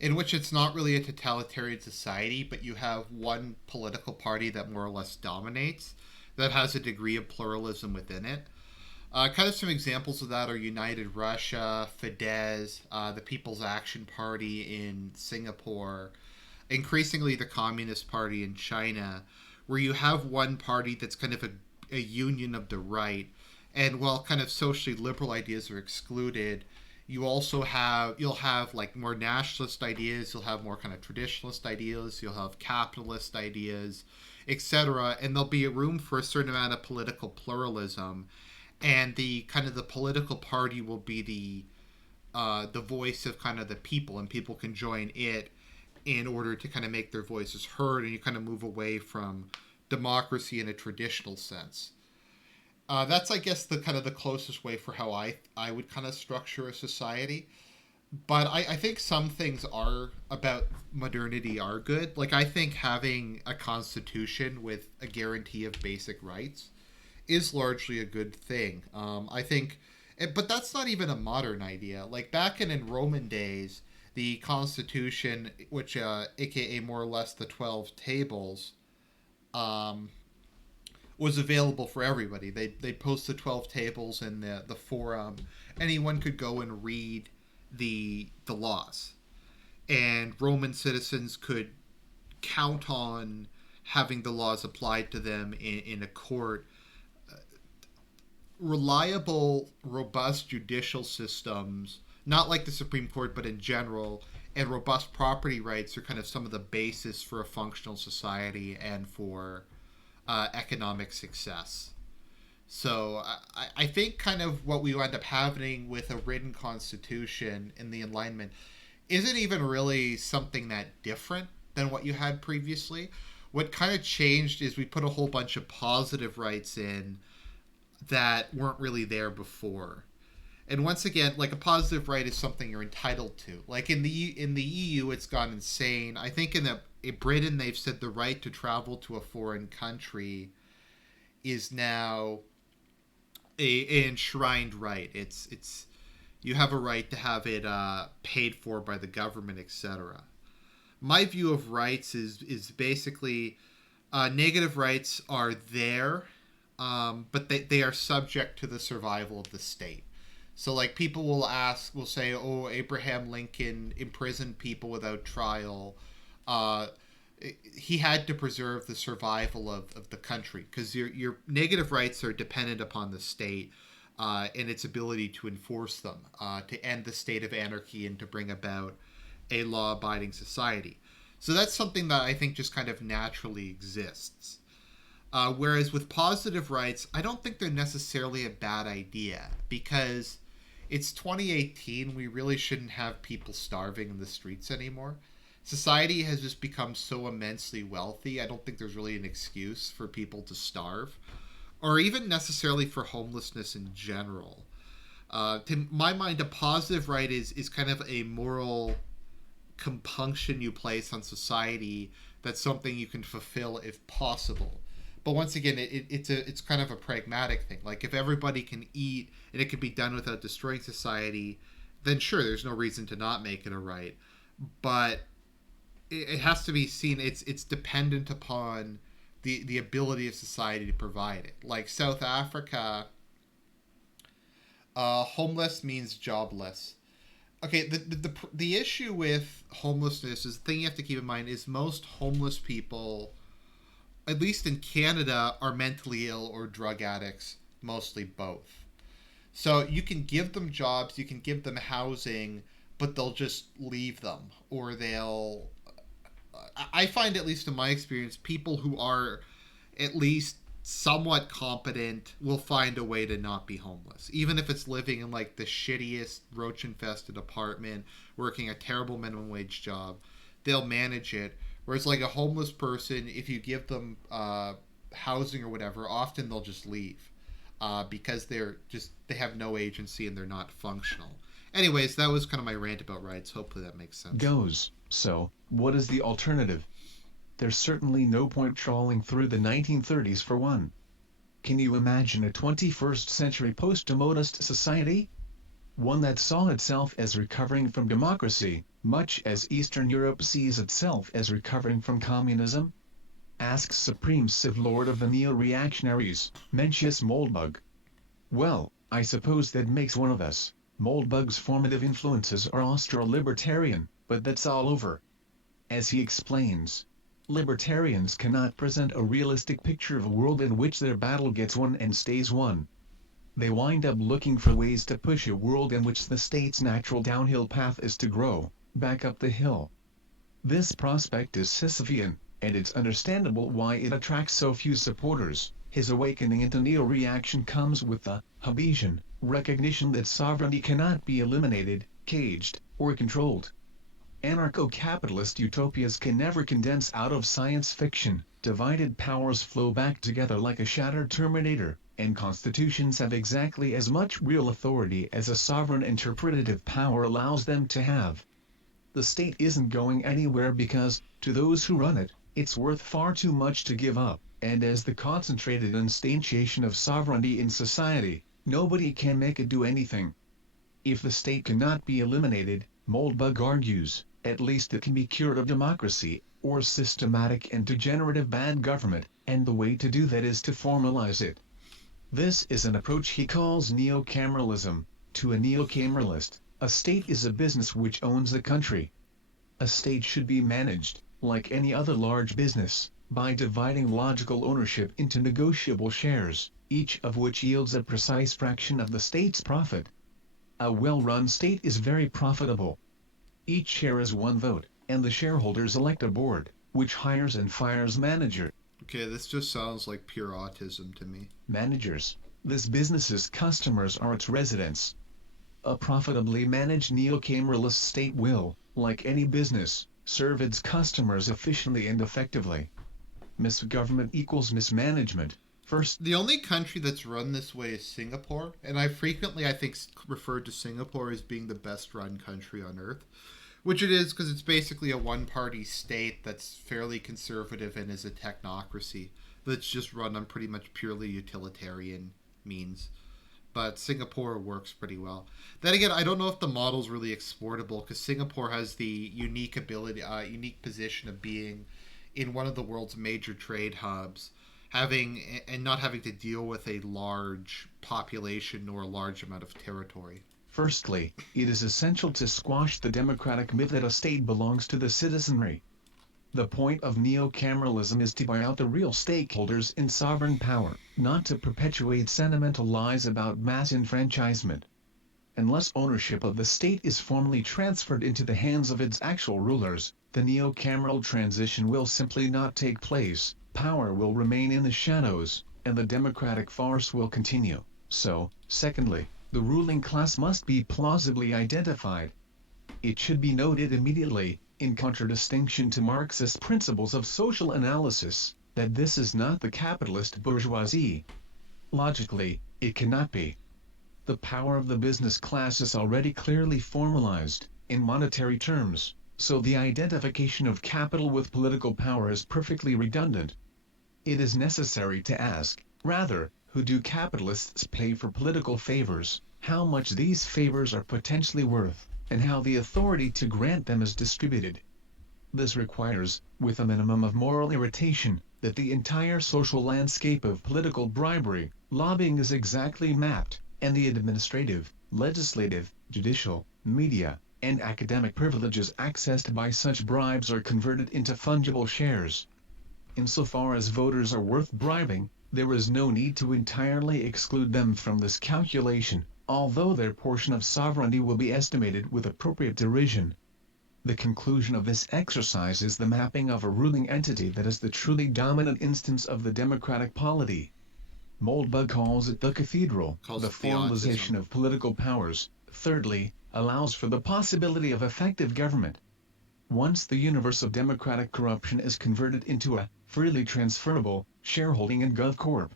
in which it's not really a totalitarian society, but you have one political party that more or less dominates, that has a degree of pluralism within it. Kind of some examples of that are United Russia, Fidesz, the People's Action Party in Singapore, increasingly the Communist Party in China, where you have one party that's kind of a union of the right, and while kind of socially liberal ideas are excluded, you'll have like more nationalist ideas, you'll have more kind of traditionalist ideas, you'll have capitalist ideas, etc., and there'll be a room for a certain amount of political pluralism, and the kind of the political party will be the voice of kind of the people, and people can join it in order to kind of make their voices heard, and you kind of move away from democracy in a traditional sense. That's, I guess, the kind of the closest way for how I would kind of structure a society. But I think some things are about modernity are good. Like, I think having a constitution with a guarantee of basic rights is largely a good thing. I think, but that's not even a modern idea. Like, back in Roman days, the Constitution, which, aka more or less the 12 Tables, was available for everybody. They post the 12 Tables in the forum. Anyone could go and read the laws, and Roman citizens could count on having the laws applied to them in a court. Reliable, robust judicial systems, not like the Supreme Court, but in general, and robust property rights are kind of some of the basis for a functional society and for economic success. So I think kind of what we end up having with a written constitution in the Enlightenment isn't even really something that different than what you had previously. What kind of changed is we put a whole bunch of positive rights in that weren't really there before. And once again, like, a positive right is something you're entitled to. Like in the EU, it's gone insane. I think in Britain, they've said the right to travel to a foreign country is now an enshrined right. It's you have a right to have it paid for by the government, etc. My view of rights is basically negative rights are there, but they are subject to the survival of the state. So, like, people will say, oh, Abraham Lincoln imprisoned people without trial. He had to preserve the survival of the country, because your negative rights are dependent upon the state and its ability to enforce them, to end the state of anarchy and to bring about a law-abiding society. So that's something that I think just kind of naturally exists. Whereas with positive rights, I don't think they're necessarily a bad idea, because it's 2018. We really shouldn't have people starving in the streets anymore. Society has just become so immensely wealthy. I don't think there's really an excuse for people to starve, or even necessarily for homelessness in general. To my mind, a positive right is kind of a moral compunction you place on society. That's something you can fulfill if possible. But once again, it's kind of a pragmatic thing. Like if everybody can eat and it can be done without destroying society, then sure, there's no reason to not make it a right. But it has to be seen. It's dependent upon the ability of society to provide it. Like South Africa, homeless means jobless. Okay, the issue with homelessness is the thing you have to keep in mind is most homeless people, at least in Canada, are mentally ill or drug addicts, mostly both. So you can give them jobs, you can give them housing, but they'll just leave them, or they'll. I find, at least in my experience, people who are at least somewhat competent will find a way to not be homeless, even if it's living in like the shittiest roach infested apartment, working a terrible minimum wage job. They'll manage it. Whereas like a homeless person, if you give them housing or whatever, often they'll just leave because they have no agency and they're not functional. Anyways, that was kind of my rant about rights. Hopefully that makes sense. Goes. So, what is the alternative? There's certainly no point trawling through the 1930s for one. Can you imagine a 21st century post-democratist society? One that saw itself as recovering from democracy, much as Eastern Europe sees itself as recovering from communism? Asks Supreme Civ Lord of the Neo-reactionaries, Mencius Moldbug. Well, I suppose that makes one of us. Moldbug's formative influences are Austro-libertarian, but that's all over. As he explains, libertarians cannot present a realistic picture of a world in which their battle gets won and stays won. They wind up looking for ways to push a world in which the state's natural downhill path is to grow, back up the hill. This prospect is Sisyphean, and it's understandable why it attracts so few supporters. His awakening into neo-reaction comes with the Hobbesian recognition that sovereignty cannot be eliminated, caged, or controlled. Anarcho-capitalist utopias can never condense out of science fiction. Divided powers flow back together like a shattered Terminator, and constitutions have exactly as much real authority as a sovereign interpretative power allows them to have. The state isn't going anywhere because, to those who run it, it's worth far too much to give up, and as the concentrated instantiation of sovereignty in society, nobody can make it do anything. If the state cannot be eliminated, Moldbug argues, at least it can be cured of democracy, or systematic and degenerative bad government, and the way to do that is to formalize it. This is an approach he calls neo-cameralism. To a neo-cameralist, a state is a business which owns the country. A state should be managed, like any other large business, by dividing logical ownership into negotiable shares, each of which yields a precise fraction of the state's profit. A well-run state is very profitable. Each share is one vote, and the shareholders elect a board, which hires and fires manager. Okay, this just sounds like pure autism to me. Managers. This business's customers are its residents. A profitably managed neo-cameralist state will, like any business, serve its customers efficiently and effectively. Misgovernment equals mismanagement. First, The only country that's run this way is Singapore, and I frequently, I think, referred to Singapore as being the best run country on earth, which it is because it's basically a one-party state that's fairly conservative and is a technocracy that's just run on pretty much purely utilitarian means. But Singapore works pretty well. Then again, I don't know if the model's really exportable because Singapore has the unique unique position of being in one of the world's major trade hubs, not having to deal with a large population or a large amount of territory. firstly, it is essential to squash the democratic myth that a state belongs to the citizenry. The point of neo-cameralism is to buy out the real stakeholders in sovereign power, not to perpetuate sentimental lies about mass enfranchisement. Unless ownership of the state is formally transferred into the hands of its actual rulers, the neo-cameral transition will simply not take place, power will remain in the shadows, and the democratic farce will continue. So, secondly, the ruling class must be plausibly identified. It should be noted immediately, in contradistinction to Marxist principles of social analysis, that this is not the capitalist bourgeoisie. Logically, it cannot be. The power of the business class is already clearly formalized, in monetary terms, so the identification of capital with political power is perfectly redundant. It is necessary to ask, rather, who do capitalists pay for political favors, how much these favors are potentially worth, and how the authority to grant them is distributed. This requires, with a minimum of moral irritation, that the entire social landscape of political bribery, lobbying is exactly mapped, and the administrative, legislative, judicial, media, and academic privileges accessed by such bribes are converted into fungible shares. Insofar as voters are worth bribing, there is no need to entirely exclude them from this calculation, although their portion of sovereignty will be estimated with appropriate derision. The conclusion of this exercise is the mapping of a ruling entity that is the truly dominant instance of the democratic polity. Moldbug calls it the cathedral, Calls the it the formalization autism. of political powers. Thirdly, allows for the possibility of effective government. Once the universe of democratic corruption is converted into a freely transferable shareholding in GovCorp,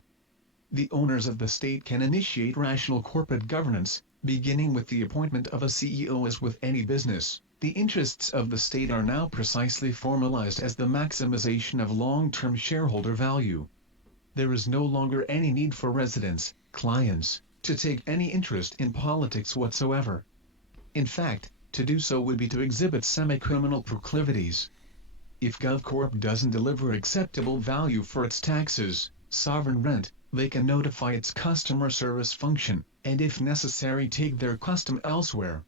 the owners of the state can initiate rational corporate governance, beginning with the appointment of a CEO. As with any business, the interests of the state are now precisely formalized as the maximization of long-term shareholder value. There is no longer any need for residents, clients, to take any interest in politics whatsoever. In fact, to do so would be to exhibit semi-criminal proclivities. If GovCorp doesn't deliver acceptable value for its taxes, sovereign rent, they can notify its customer service function, and if necessary take their custom elsewhere.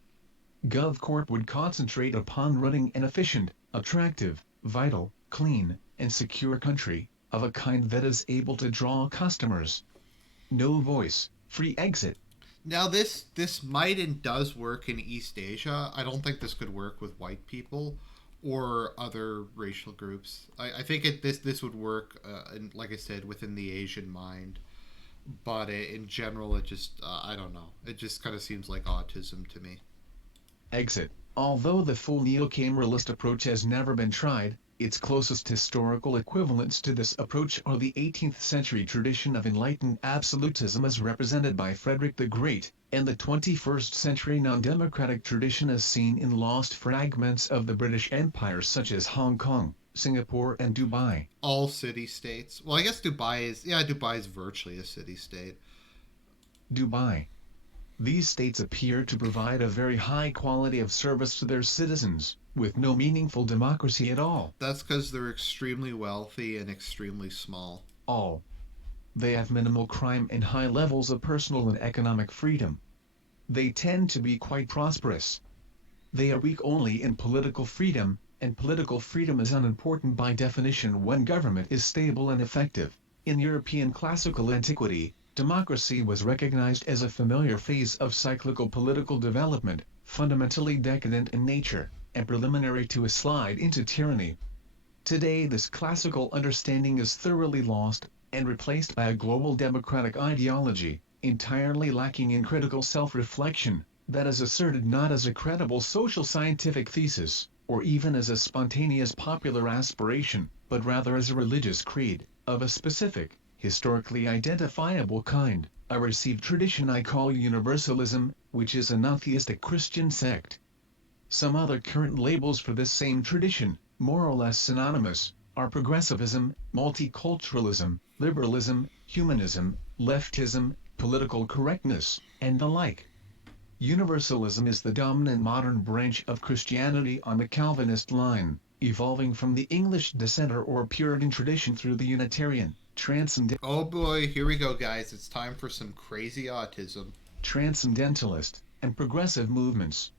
GovCorp would concentrate upon running an efficient, attractive, vital, clean, and secure country, of a kind that is able to draw customers. No voice, free exit. Now this might and does work in East Asia. I don't think this could work with white people or other racial groups. I think this would work, like I said, within the Asian mind. But in general, it just I don't know. It just kind of seems like autism to me. Exit. Although the full neo-cameralist approach has never been tried, its closest historical equivalents to this approach are the 18th century tradition of enlightened absolutism as represented by Frederick the Great, and the 21st century non-democratic tradition as seen in lost fragments of the British Empire such as Hong Kong, Singapore and Dubai. All city states. Well, I guess Dubai is virtually a city state. Dubai. These states appear to provide a very high quality of service to their citizens, with no meaningful democracy at all. That's because they're extremely wealthy and extremely small. All. They have minimal crime and high levels of personal and economic freedom. They tend to be quite prosperous. They are weak only in political freedom, and political freedom is unimportant by definition when government is stable and effective. In European classical antiquity, democracy was recognized as a familiar phase of cyclical political development, fundamentally decadent in nature, and preliminary to a slide into tyranny. Today this classical understanding is thoroughly lost, and replaced by a global democratic ideology, entirely lacking in critical self-reflection, that is asserted not as a credible social scientific thesis, or even as a spontaneous popular aspiration, but rather as a religious creed, of a specific, historically identifiable kind, a received tradition I call universalism, which is a non-theistic Christian sect. Some other current labels for this same tradition, more or less synonymous, are progressivism, multiculturalism, liberalism, humanism, leftism, political correctness, and the like. Universalism is the dominant modern branch of Christianity on the Calvinist line, evolving from the English dissenter or Puritan tradition through the Unitarian, Oh boy, here we go, guys. It's time for some crazy autism. transcendentalist, and progressive movements.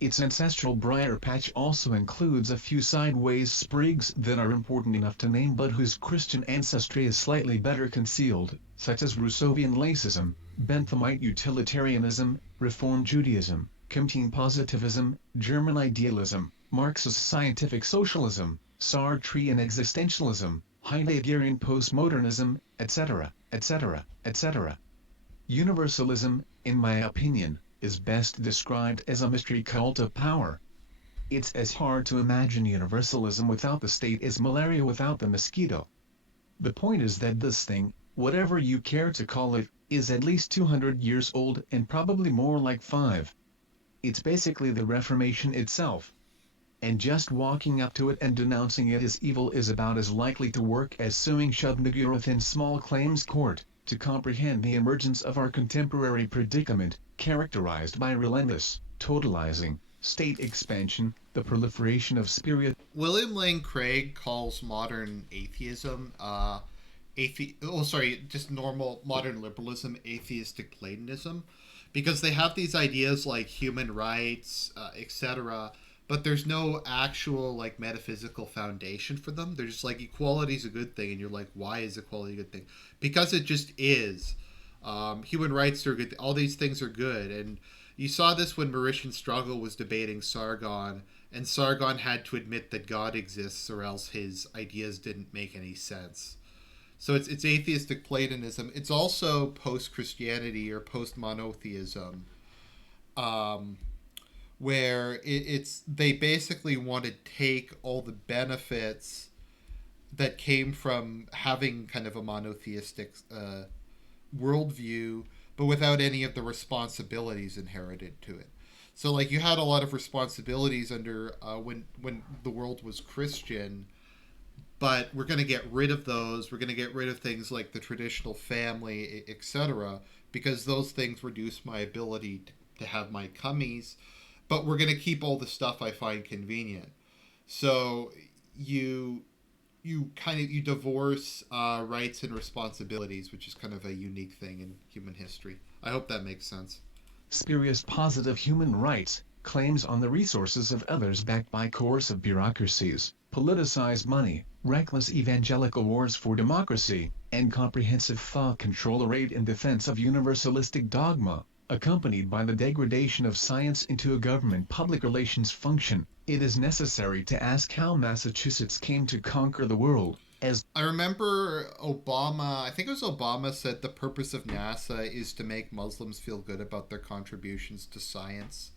Its ancestral briar patch also includes a few sideways sprigs that are important enough to name but whose Christian ancestry is slightly better concealed, such as Rousseauvian lacism, Benthamite utilitarianism, Reform Judaism, Comtean positivism, German idealism, Marxist scientific socialism, Sartrean existentialism, Heideggerian postmodernism, etc., etc., etc. Universalism, in my opinion, is best described as a mystery cult of power. It's as hard to imagine universalism without the state as malaria without the mosquito. The point is that this thing, whatever you care to call it, is at least 200 years old and probably more like 5. It's basically the Reformation itself. And just walking up to it and denouncing it as evil is about as likely to work as suing Shubnagurath in small claims court. To comprehend the emergence of our contemporary predicament, characterized by relentless, totalizing, state expansion, the proliferation of spirit. William Lane Craig calls modern atheism, just normal modern liberalism, atheistic Platonism, because they have these ideas like human rights, etc., but there's no actual like metaphysical foundation for them. They're just like equality is a good thing, and you're like, why is equality a good thing? Because it just is. Human rights are good. All these things are good, and you saw this when Mauritian Struggle was debating Sargon, and Sargon had to admit that God exists, or else his ideas didn't make any sense. So it's atheistic Platonism. It's also post Christianity or post monotheism, um, where it's they basically want to take all the benefits that came from having kind of a monotheistic worldview, but without any of the responsibilities inherited to it. So like you had a lot of responsibilities under when the world was Christian, but we're going to get rid of those. We're going to get rid of things like the traditional family, etc., because those things reduce my ability to have my cummies. But we're going to keep all the stuff I find convenient. So you you divorce rights and responsibilities, which is kind of a unique thing in human history. I hope that makes sense. Spurious positive human rights, claims on the resources of others backed by coercive bureaucracies, politicized money, reckless evangelical wars for democracy, and comprehensive thought control arrayed in defense of universalistic dogma, accompanied by the degradation of science into a government public relations function. It is necessary to ask how Massachusetts came to conquer the world, as I remember Obama, I think it was Obama, said the purpose of NASA is to make Muslims feel good about their contributions to science,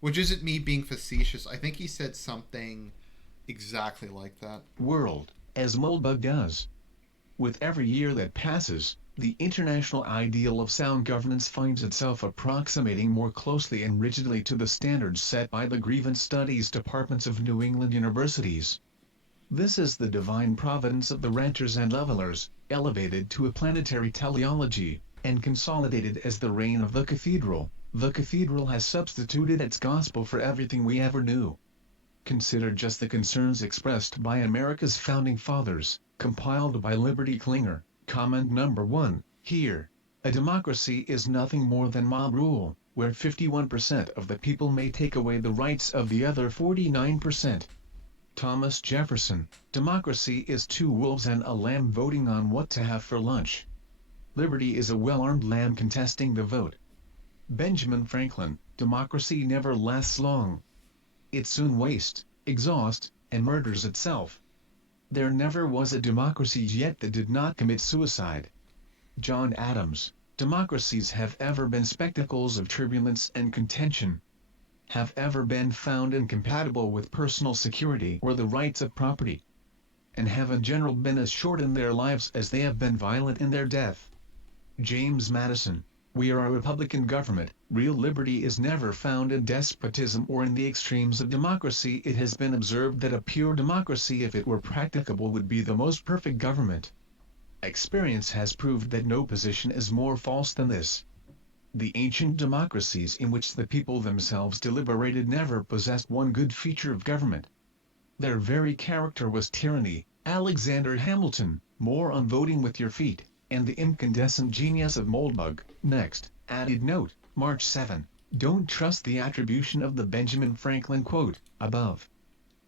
which isn't me being facetious. I think he said something exactly like that. world, as Moldbug does. With every year that passes, the international ideal of sound governance finds itself approximating more closely and rigidly to the standards set by the grievance studies departments of New England universities. This is the divine providence of the renters and levelers, elevated to a planetary teleology, and consolidated as the reign of the cathedral. The cathedral has substituted its gospel for everything we ever knew. Consider just the concerns expressed by America's founding fathers, compiled by Liberty Klinger. Comment number 1, here. A democracy is nothing more than mob rule, where 51% of the people may take away the rights of the other 49%. Thomas Jefferson, democracy is 2 wolves and a lamb voting on what to have for lunch. Liberty is a well-armed lamb contesting the vote. Benjamin Franklin, democracy never lasts long. It soon wastes, exhausts, and murders itself. There never was a democracy yet that did not commit suicide. John Adams, democracies have ever been spectacles of turbulence and contention, have ever been found incompatible with personal security or the rights of property, and have in general been as short in their lives as they have been violent in their death. James Madison, we are a republican government. Real liberty is never found in despotism or in the extremes of democracy. It has been observed that a pure democracy, if it were practicable, would be the most perfect government. Experience has proved that no position is more false than this. The ancient democracies in which the people themselves deliberated never possessed one good feature of government. Their very character was tyranny. Alexander Hamilton, more on voting with your feet, and the incandescent genius of Moldbug. Next, added note, March 7. Don't trust the attribution of the Benjamin Franklin quote, above.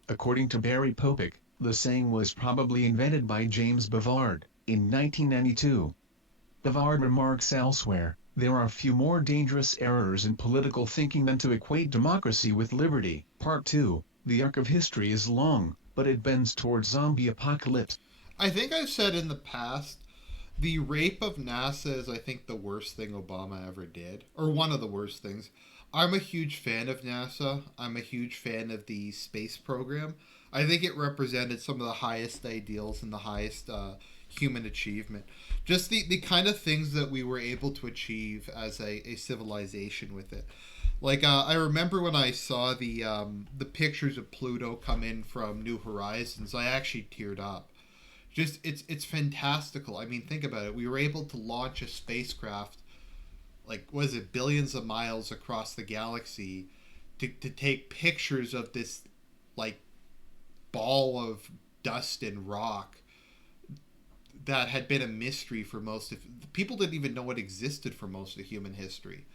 According to Barry Popick, the saying was probably invented by James Bavard, in 1992. Bavard remarks elsewhere, there are few more dangerous errors in political thinking than to equate democracy with liberty. Part 2, the arc of history is long, but it bends towards zombie apocalypse. I think I've said in the past, the rape of NASA is, I think, the worst thing Obama ever did, or one of the worst things. I'm a huge fan of NASA. I'm a huge fan of the space program. I think it represented some of the highest ideals and the highest human achievement. Just the kind of things that we were able to achieve as a civilization with it. Like I remember when I saw the pictures of Pluto come in from New Horizons, I actually teared up. Just it's fantastical. I mean, think about it. We were able to launch a spacecraft, like was it billions of miles across the galaxy, to take pictures of this like ball of dust and rock that had been a mystery for most of people didn't even know it existed for most of human history.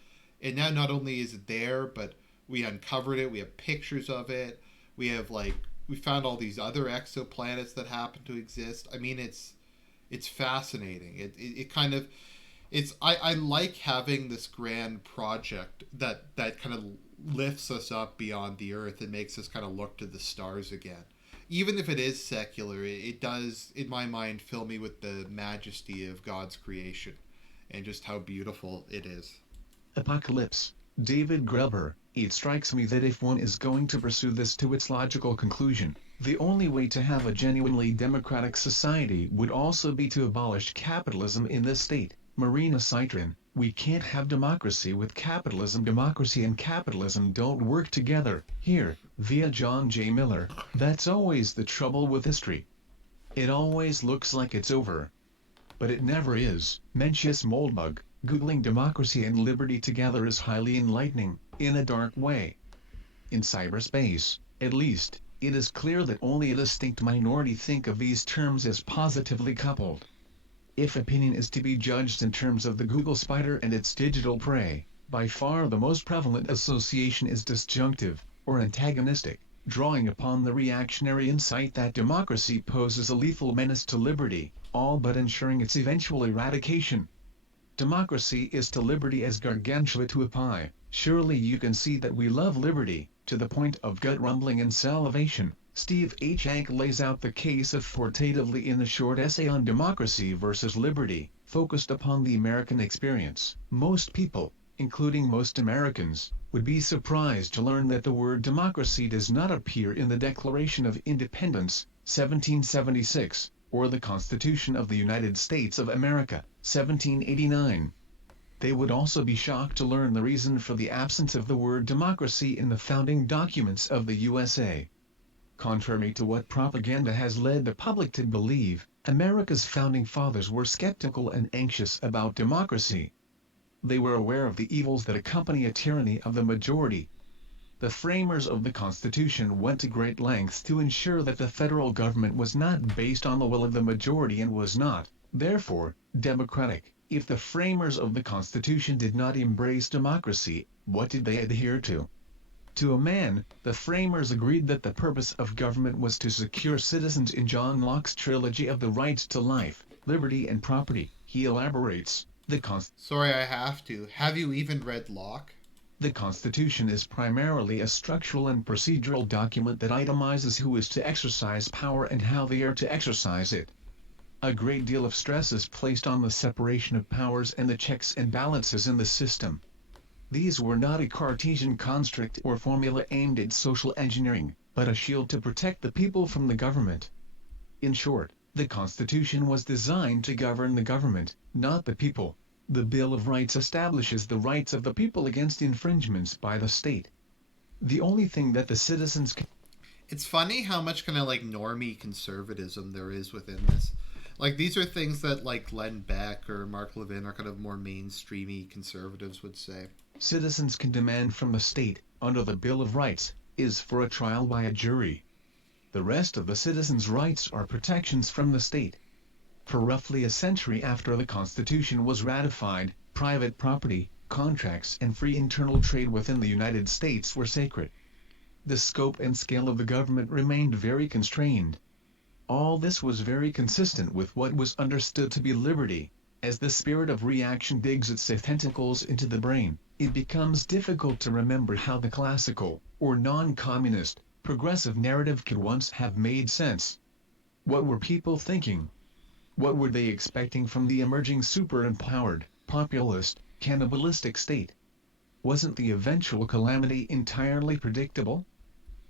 And now not only is it there, but we uncovered it, we have pictures of it, we have like we found all these other exoplanets that happen to exist. I mean it's fascinating. It kind of it's I like having this grand project that kind of lifts us up beyond the earth and makes us kind of look to the stars again. Even if it is secular, it does, in my mind, fill me with the majesty of God's creation and just how beautiful it is. Apocalypse. David Gruber. It strikes me that if one is going to pursue this to its logical conclusion, the only way to have a genuinely democratic society would also be to abolish capitalism in this state. Marina Citrin. We can't have democracy with capitalism. Democracy and capitalism don't work together. Here, via John J. Miller. That's always the trouble with history. It always looks like it's over. But it never is. Mencius Moldbug. Googling democracy and liberty together is highly enlightening, in a dark way. In cyberspace, at least, it is clear that only a distinct minority think of these terms as positively coupled. If opinion is to be judged in terms of the Google spider and its digital prey, by far the most prevalent association is disjunctive, or antagonistic, drawing upon the reactionary insight that democracy poses a lethal menace to liberty, all but ensuring its eventual eradication. Democracy is to liberty as gargantua to a pie. Surely you can see that we love liberty, to the point of gut rumbling and salivation. Steve H. Hank lays out the case authoritatively in the short essay on democracy versus liberty, focused upon the American experience. Most people, including most Americans, would be surprised to learn that the word democracy does not appear in the Declaration of Independence, 1776, or the Constitution of the United States of America, 1789. They would also be shocked to learn the reason for the absence of the word democracy in the founding documents of the USA. Contrary to what propaganda has led the public to believe, America's founding fathers were skeptical and anxious about democracy. They were aware of the evils that accompany a tyranny of the majority. The framers of the Constitution went to great lengths to ensure that the federal government was not based on the will of the majority and was not, therefore, democratic. If the framers of the Constitution did not embrace democracy, what did they adhere to? To a man, the framers agreed that the purpose of government was to secure citizens in John Locke's trilogy of the rights to life, liberty and property. He elaborates, Sorry, I have to. Have you even read Locke? The Constitution is primarily a structural and procedural document that itemizes who is to exercise power and how they are to exercise it. A great deal of stress is placed on the separation of powers and the checks and balances in the system. These were not a Cartesian construct or formula aimed at social engineering, but a shield to protect the people from the government. In short, the Constitution was designed to govern the government, not the people. The Bill of Rights establishes the rights of the people against infringements by the state. The only thing that the citizens can... It's funny how much kind of like normie conservatism there is within this. Like these are things that like Glenn Beck or Mark Levin are kind of more mainstreamy conservatives would say. Citizens can demand from the state, under the Bill of Rights, is for a trial by a jury. The rest of the citizens' rights are protections from the state. For roughly a century after the Constitution was ratified, private property, contracts and free internal trade within the United States were sacred. The scope and scale of the government remained very constrained. All this was very consistent with what was understood to be liberty. As the spirit of reaction digs its tentacles into the brain, it becomes difficult to remember how the classical, or non-communist, progressive narrative could once have made sense. What were people thinking? What were they expecting from the emerging super-empowered, populist, cannibalistic state? Wasn't the eventual calamity entirely predictable?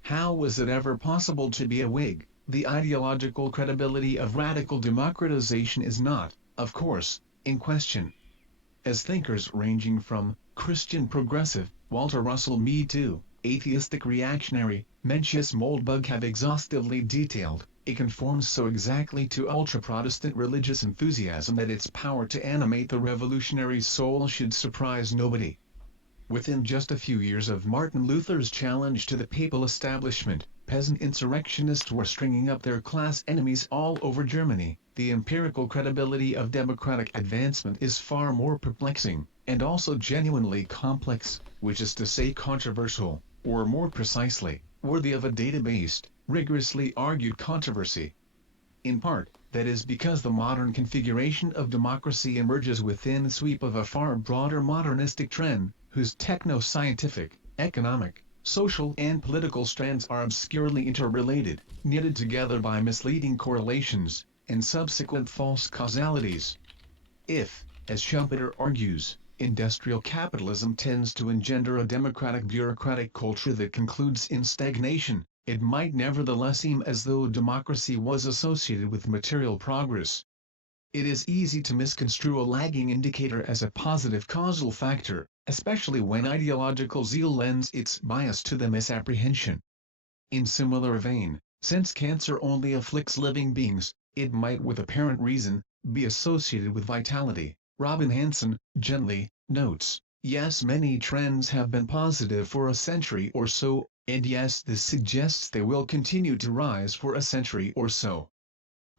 How was it ever possible to be a Whig, The ideological credibility of radical democratization is not, of course, in question. As thinkers ranging from Christian progressive, Walter Russell Mead to atheistic reactionary, Mencius Moldbug have exhaustively detailed, it conforms so exactly to ultra-Protestant religious enthusiasm that its power to animate the revolutionary soul should surprise nobody. Within just a few years of Martin Luther's challenge to the papal establishment, peasant insurrectionists were stringing up their class enemies all over Germany. The empirical credibility of democratic advancement is far more perplexing, and also genuinely complex, which is to say controversial, or more precisely, worthy of a data-based, rigorously argued controversy. In part, that is because the modern configuration of democracy emerges within the sweep of a far broader modernistic trend, whose techno-scientific, economic, social and political strands are obscurely interrelated, knitted together by misleading correlations, and subsequent false causalities. If, as Schumpeter argues, industrial capitalism tends to engender a democratic bureaucratic culture that concludes in stagnation, it might nevertheless seem as though democracy was associated with material progress. It is easy to misconstrue a lagging indicator as a positive causal factor, especially when ideological zeal lends its bias to the misapprehension. In similar vein, since cancer only afflicts living beings, it might with apparent reason, be associated with vitality. Robin Hanson, gently, notes, yes, many trends have been positive for a century or so, and yes, this suggests they will continue to rise for a century or so.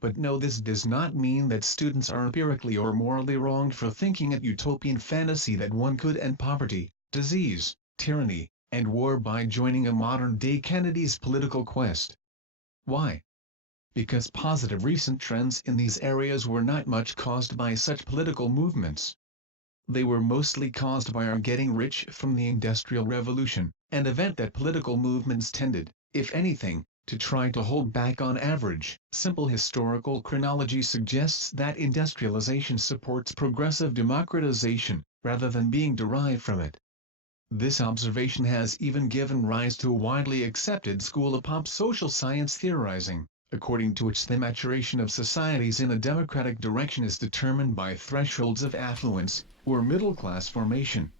But no, this does not mean that students are empirically or morally wronged for thinking it utopian fantasy that one could end poverty, disease, tyranny, and war by joining a modern-day Kennedy's political quest. Why? Because positive recent trends in these areas were not much caused by such political movements. They were mostly caused by our getting rich from the Industrial Revolution, an event that political movements tended, if anything, to try to hold back on average. Simple historical chronology suggests that industrialization supports progressive democratization, rather than being derived from it. This observation has even given rise to a widely accepted school of pop social science theorizing, according to which the maturation of societies in a democratic direction is determined by thresholds of affluence, or middle-class formation.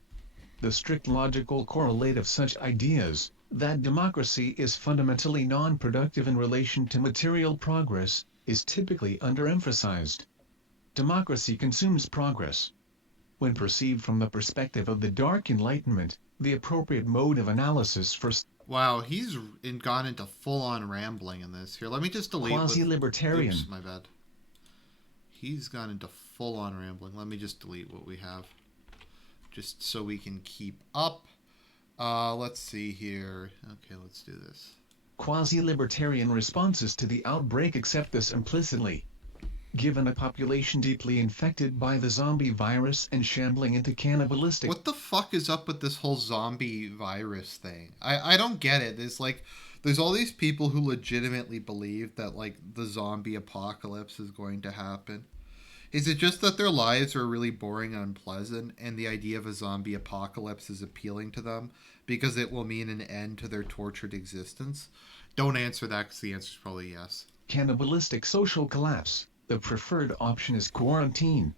The strict logical correlate of such ideas, that democracy is fundamentally non-productive in relation to material progress, is typically underemphasized. Democracy consumes progress. When perceived from the perspective of the Dark Enlightenment, the appropriate mode of analysis for Wow, he's gone into full-on rambling in this. Here, let me just delete quasi-libertarian. Oops, my bad. He's gone into full-on rambling. Let me just delete what we have, just so we can keep up. Let's see here. Okay, let's do this. Quasi-libertarian responses to the outbreak accept this implicitly. Given a population deeply infected by the zombie virus and shambling into cannibalistic... What the fuck is up with this whole zombie virus thing? I don't get it. There's all these people who legitimately believe that, like, the zombie apocalypse is going to happen. Is it just that their lives are really boring and unpleasant, and the idea of a zombie apocalypse is appealing to them because it will mean an end to their tortured existence? Don't answer that, because the answer is probably yes. Cannibalistic social collapse. The preferred option is quarantine.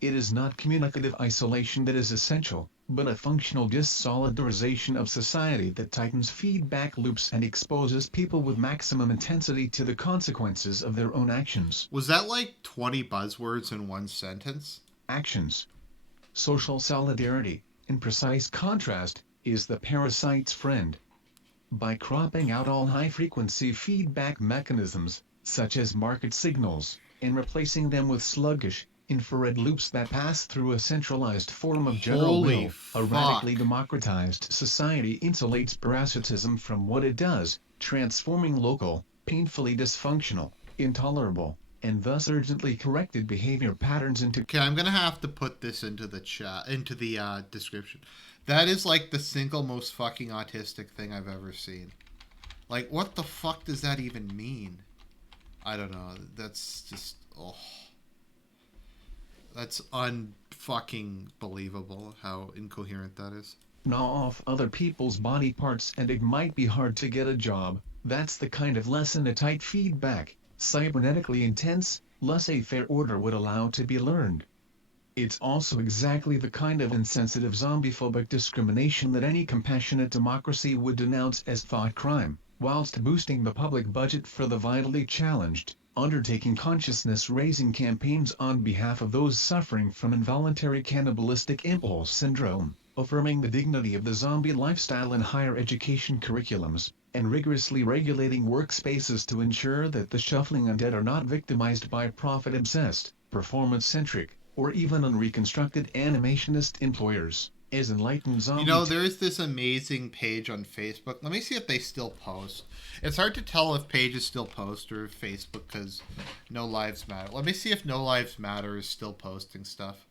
It is not communicative isolation that is essential, but a functional dissolidarization of society that tightens feedback loops and exposes people with maximum intensity to the consequences of their own actions. Was that like 20 buzzwords in one sentence? Actions. Social solidarity, in precise contrast, is the parasite's friend. By cropping out all high-frequency feedback mechanisms, such as market signals, and replacing them with sluggish, infrared loops that pass through a centralized form of general will, a radically democratized society insulates parasitism from what it does, transforming local, painfully dysfunctional, intolerable, and thus urgently corrected behavior patterns into... Okay, I'm gonna have to put this into the chat, into the description. That is like the single most fucking autistic thing I've ever seen. Like, what the fuck does that even mean? I don't know. That's just, oh. That's unfucking believable how incoherent that is. gnaw off other people's body parts, and it might be hard to get a job. That's the kind of lesson a tight feedback, cybernetically intense, laissez-faire order would allow to be learned. It's also exactly the kind of insensitive zombie-phobic discrimination that any compassionate democracy would denounce as thought crime, whilst boosting the public budget for the vitally challenged, undertaking consciousness-raising campaigns on behalf of those suffering from involuntary cannibalistic impulse syndrome, affirming the dignity of the zombie lifestyle in higher education curriculums, and rigorously regulating workspaces to ensure that the shuffling undead are not victimized by profit-obsessed, performance-centric, or even unreconstructed animationist employers, as enlightened zombie. There's this amazing page on Facebook. Let me see if they still post. It's hard to tell if pages still post or if Facebook, because No Lives Matter. Let me see if No Lives Matter is still posting stuff.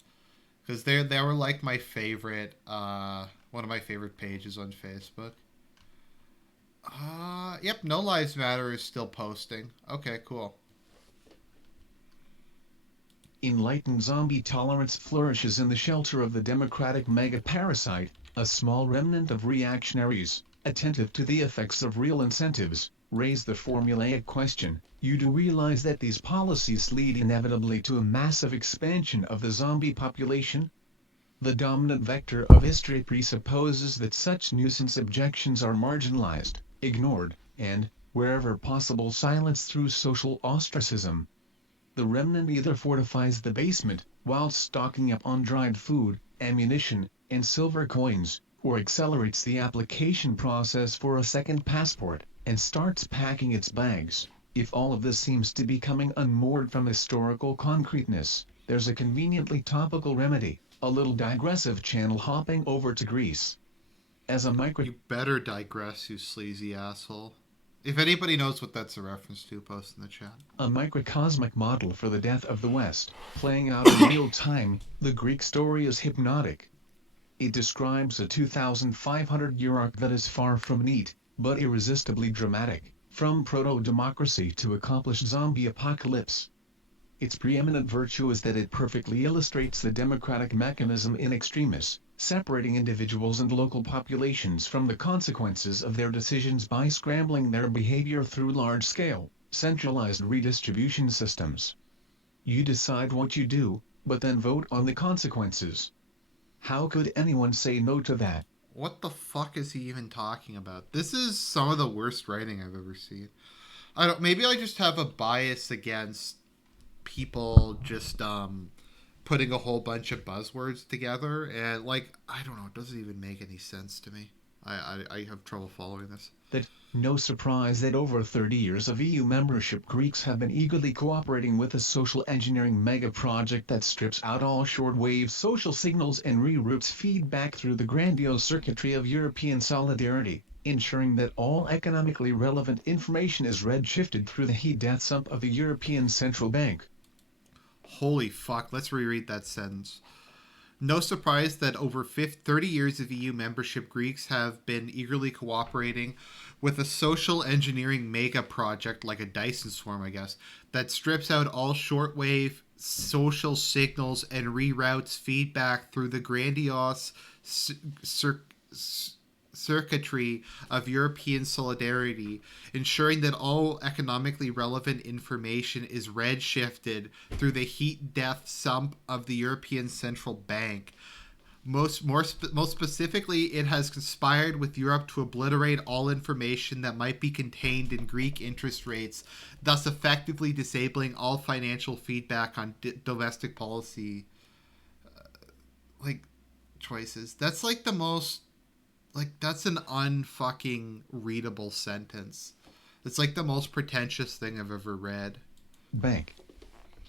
Because they were like my favorite, one of my favorite pages on Facebook. Yep, No Lives Matter is still posting. Okay, cool. Enlightened zombie tolerance flourishes in the shelter of the democratic mega-parasite, a small remnant of reactionaries, attentive to the effects of real incentives, raise the formulaic question, you do realize that these policies lead inevitably to a massive expansion of the zombie population? The dominant vector of history presupposes that such nuisance objections are marginalized, ignored, and, wherever possible, silenced through social ostracism. The remnant either fortifies the basement, while stocking up on dried food, ammunition, and silver coins, or accelerates the application process for a second passport, and starts packing its bags. If all of this seems to be coming unmoored from historical concreteness, there's a conveniently topical remedy, a little digressive channel hopping over to Greece. As a You better digress, you sleazy asshole. If anybody knows what that's a reference to, post in the chat. A microcosmic model for the death of the West, playing out in real time, the Greek story is hypnotic. It describes a 2,500-year arc that is far from neat, but irresistibly dramatic, from proto-democracy to accomplished zombie apocalypse. Its preeminent virtue is that it perfectly illustrates the democratic mechanism in extremis, separating individuals and local populations from the consequences of their decisions by scrambling their behavior through large-scale, centralized redistribution systems. You decide what you do, but then vote on the consequences. How could anyone say no to that? What the fuck is he even talking about? This is some of the worst writing I've ever seen. Maybe I just have a bias against people just putting a whole bunch of buzzwords together, and I don't know, it doesn't even make any sense to me. I have trouble following this. That, no surprise that over 30 years of EU membership, Greeks have been eagerly cooperating with a social engineering mega-project that strips out all shortwave social signals and reroutes feedback through the grandiose circuitry of European solidarity, ensuring that all economically relevant information is red-shifted through the heat death sump of the European Central Bank. Holy fuck, let's reread that sentence. No surprise that over 30 years of EU membership, Greeks have been eagerly cooperating with a social engineering mega project, like a Dyson swarm, I guess, that strips out all shortwave social signals and reroutes feedback through the grandiose circuitry of European solidarity, ensuring that all economically relevant information is red-shifted through the heat death sump of the European Central Bank. Most specifically, it has conspired with Europe to obliterate all information that might be contained in Greek interest rates, thus effectively disabling all financial feedback on domestic policy choices. That's the most that's an unfucking readable sentence. It's the most pretentious thing I've ever read. Bank.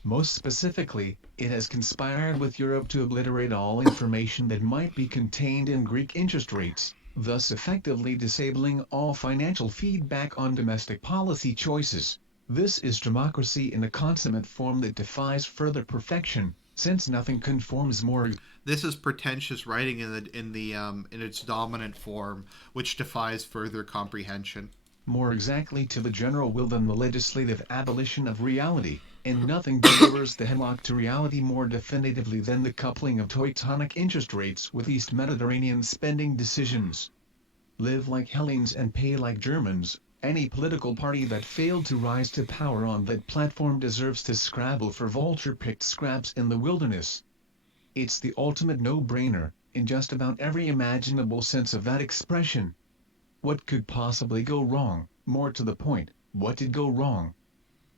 Most specifically, it has conspired with Europe to obliterate all information that might be contained in Greek interest rates, thus effectively disabling all financial feedback on domestic policy choices. This is democracy in a consummate form that defies further perfection, since nothing conforms more. This is pretentious writing in its dominant form, which defies further comprehension. More exactly to the general will than the legislative abolition of reality, And nothing delivers the hemlock to reality more definitively than the coupling of Teutonic interest rates with East Mediterranean spending decisions. Live like Hellenes and pay like Germans. Any political party that failed to rise to power on that platform deserves to scrabble for vulture-picked scraps in the wilderness. It's the ultimate no-brainer, in just about every imaginable sense of that expression. What could possibly go wrong? More to the point, what did go wrong?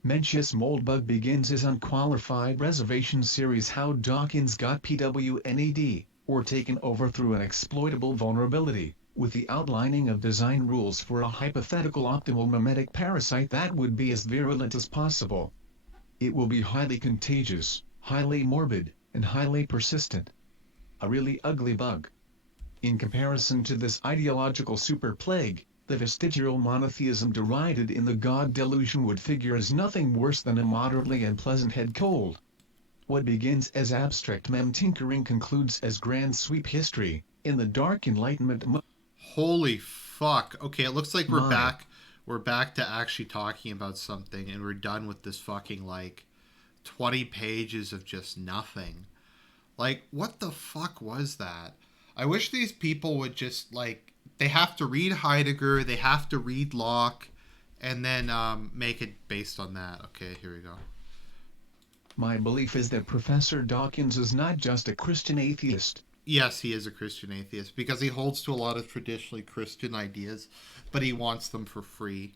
Mencius Moldbug begins his unqualified reservation series How Dawkins Got PWNED, or Taken Over Through an Exploitable Vulnerability, with the outlining of design rules for a hypothetical optimal mimetic parasite that would be as virulent as possible. It will be highly contagious, highly morbid, and highly persistent. A really ugly bug. In comparison to this ideological super plague, the vestigial monotheism derided in the God delusion would figure as nothing worse than a moderately unpleasant head cold. What begins as abstract mem tinkering concludes as grand sweep history, in the dark Enlightenment. Holy fuck. Okay, it looks like we're My. back. We're back to actually talking about something, and we're done with this fucking, 20 pages of just nothing. Like, what the fuck was that? I wish these people would just, they have to read Heidegger, they have to read Locke, and then make it based on that. Okay, here we go. My belief is that Professor Dawkins is not just a Christian atheist. Yes, he is a Christian atheist, because he holds to a lot of traditionally Christian ideas, but he wants them for free.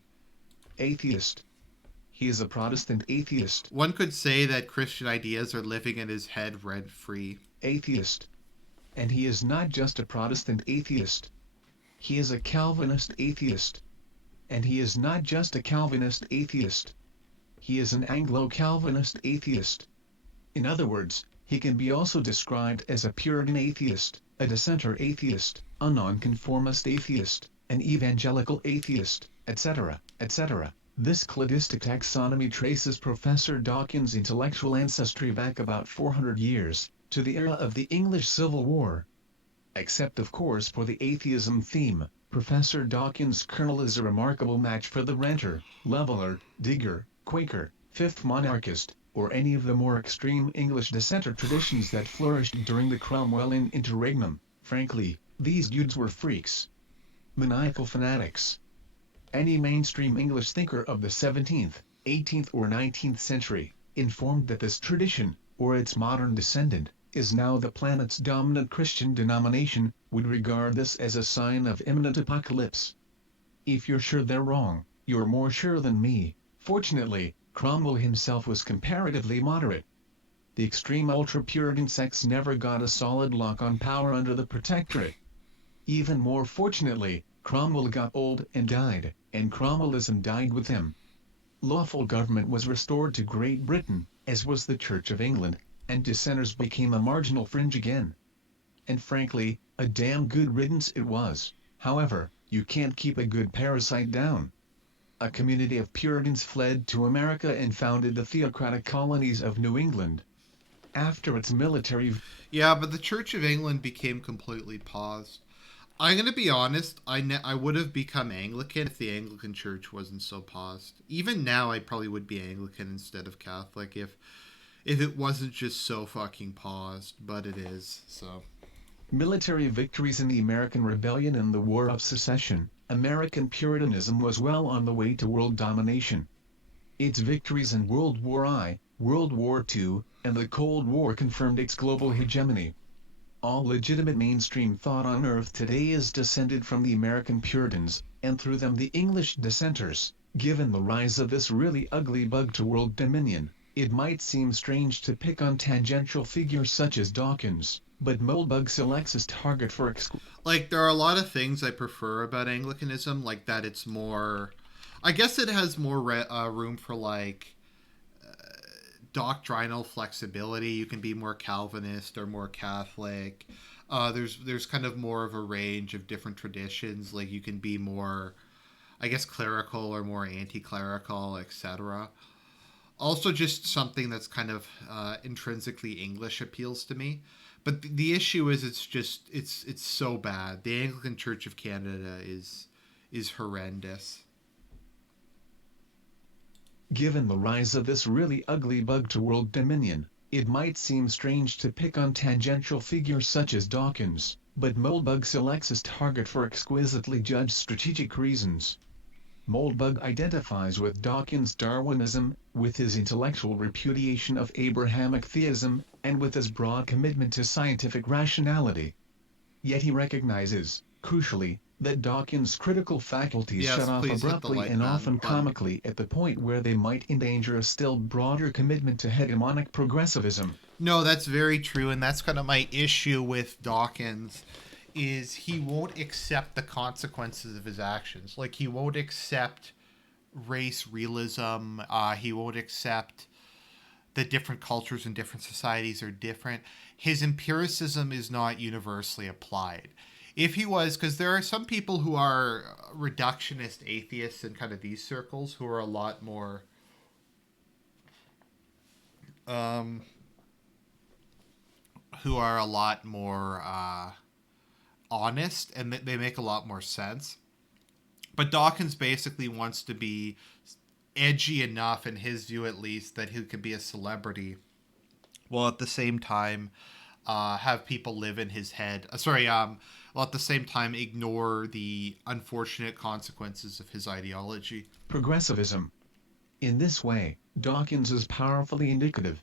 Atheist. He is a Protestant atheist. One could say that Christian ideas are living in his head rent-free. Atheist. And he is not just a Protestant atheist. He is a Calvinist atheist. And he is not just a Calvinist atheist. He is an Anglo-Calvinist atheist. In other words, he can be also described as a Puritan atheist, a dissenter atheist, a nonconformist atheist, an evangelical atheist, etc., etc. This cladistic taxonomy traces Professor Dawkins' intellectual ancestry back about 400 years, to the era of the English Civil War. Except of course for the atheism theme, Professor Dawkins' kernel is a remarkable match for the renter, leveler, digger, Quaker, fifth monarchist, or any of the more extreme English dissenter traditions that flourished during the Cromwellian interregnum. Frankly, these dudes were freaks. Maniacal fanatics. Any mainstream English thinker of the 17th, 18th or 19th century, informed that this tradition, or its modern descendant, is now the planet's dominant Christian denomination, would regard this as a sign of imminent apocalypse. If you're sure they're wrong, you're more sure than me. Fortunately, Cromwell himself was comparatively moderate. The extreme ultra-Puritan sects never got a solid lock on power under the Protectorate. Even more fortunately, Cromwell got old and died, and Cromwellism died with him. Lawful government was restored to Great Britain, as was the Church of England, and dissenters became a marginal fringe again. And frankly, a damn good riddance it was. However, you can't keep a good parasite down. A community of Puritans fled to America and founded the theocratic colonies of New England. After its military... Yeah, but the Church of England became completely paused. I'm going to be honest, I would have become Anglican if the Anglican Church wasn't so paused. Even now, I probably would be Anglican instead of Catholic if it wasn't just so fucking paused, but it is, so... Military victories in the American Rebellion and the War of Secession, American Puritanism was well on the way to world domination. Its victories in World War I, World War II, and the Cold War confirmed its global hegemony. All legitimate mainstream thought on Earth today is descended from the American Puritans, and through them the English dissenters. Given the rise of this really ugly bug to world dominion, it might seem strange to pick on tangential figures such as Dawkins, but Moldbug selects his target for there are a lot of things I prefer about Anglicanism, like that it's more... I guess it has more room for, doctrinal flexibility. You can be more Calvinist or more Catholic. There's kind of more of a range of different traditions. Like, you can be more, I guess, clerical or more anti-clerical, etc. Also, just something that's kind of intrinsically English appeals to me. But the issue is it's so bad. The Anglican Church of Canada is horrendous. Given the rise of this really ugly bug to world dominion, it might seem strange to pick on tangential figures such as Dawkins, but Moldbug selects his target for exquisitely judged strategic reasons. Moldbug identifies with Dawkins' Darwinism, with his intellectual repudiation of Abrahamic theism, and with his broad commitment to scientific rationality. Yet he recognizes, crucially, that Dawkins' critical faculties Yes, shut off please hit the abruptly like and button. often comically at the point where they might endanger a still broader commitment to hegemonic progressivism. No, that's very true, and that's kind of my issue with Dawkins, is he won't accept the consequences of his actions. Like, he won't accept race realism. He won't accept that different cultures and different societies are different. His empiricism is not universally applied. If he was, because there are some people who are reductionist atheists in kind of these circles who are a lot more honest, and they make a lot more sense. But Dawkins basically wants to be edgy enough, in his view at least, that he could be a celebrity, while at the same time have people live in his head. While at the same time ignore the unfortunate consequences of his ideology. Progressivism. In this way, Dawkins is powerfully indicative.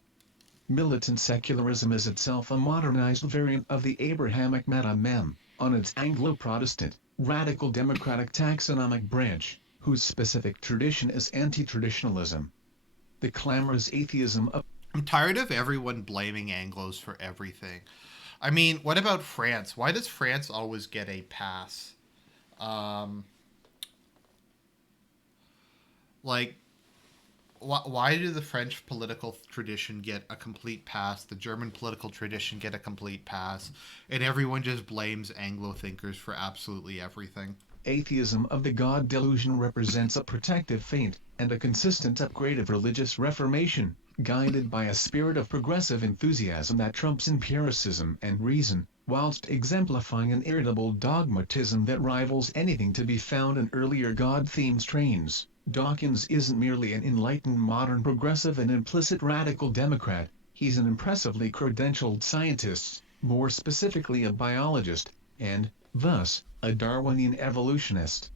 Militant secularism is itself a modernized variant of the Abrahamic meta-mem, on its Anglo-Protestant, radical democratic taxonomic branch, whose specific tradition is anti-traditionalism. The clamorous atheism of I'm tired of everyone blaming Anglos for everything. I mean, what about France? Why does France always get a pass? Like, why do the French political tradition get a complete pass, the German political tradition get a complete pass, and everyone just blames Anglo thinkers for absolutely everything? atheism of the God delusion represents a protective feint, and a consistent upgrade of religious reformation, guided by a spirit of progressive enthusiasm that trumps empiricism and reason, whilst exemplifying an irritable dogmatism that rivals anything to be found in earlier God-themed strains. Dawkins isn't merely an enlightened modern progressive and implicit radical Democrat, he's an impressively credentialed scientist, more specifically a biologist, and, thus, a Darwinian evolutionist.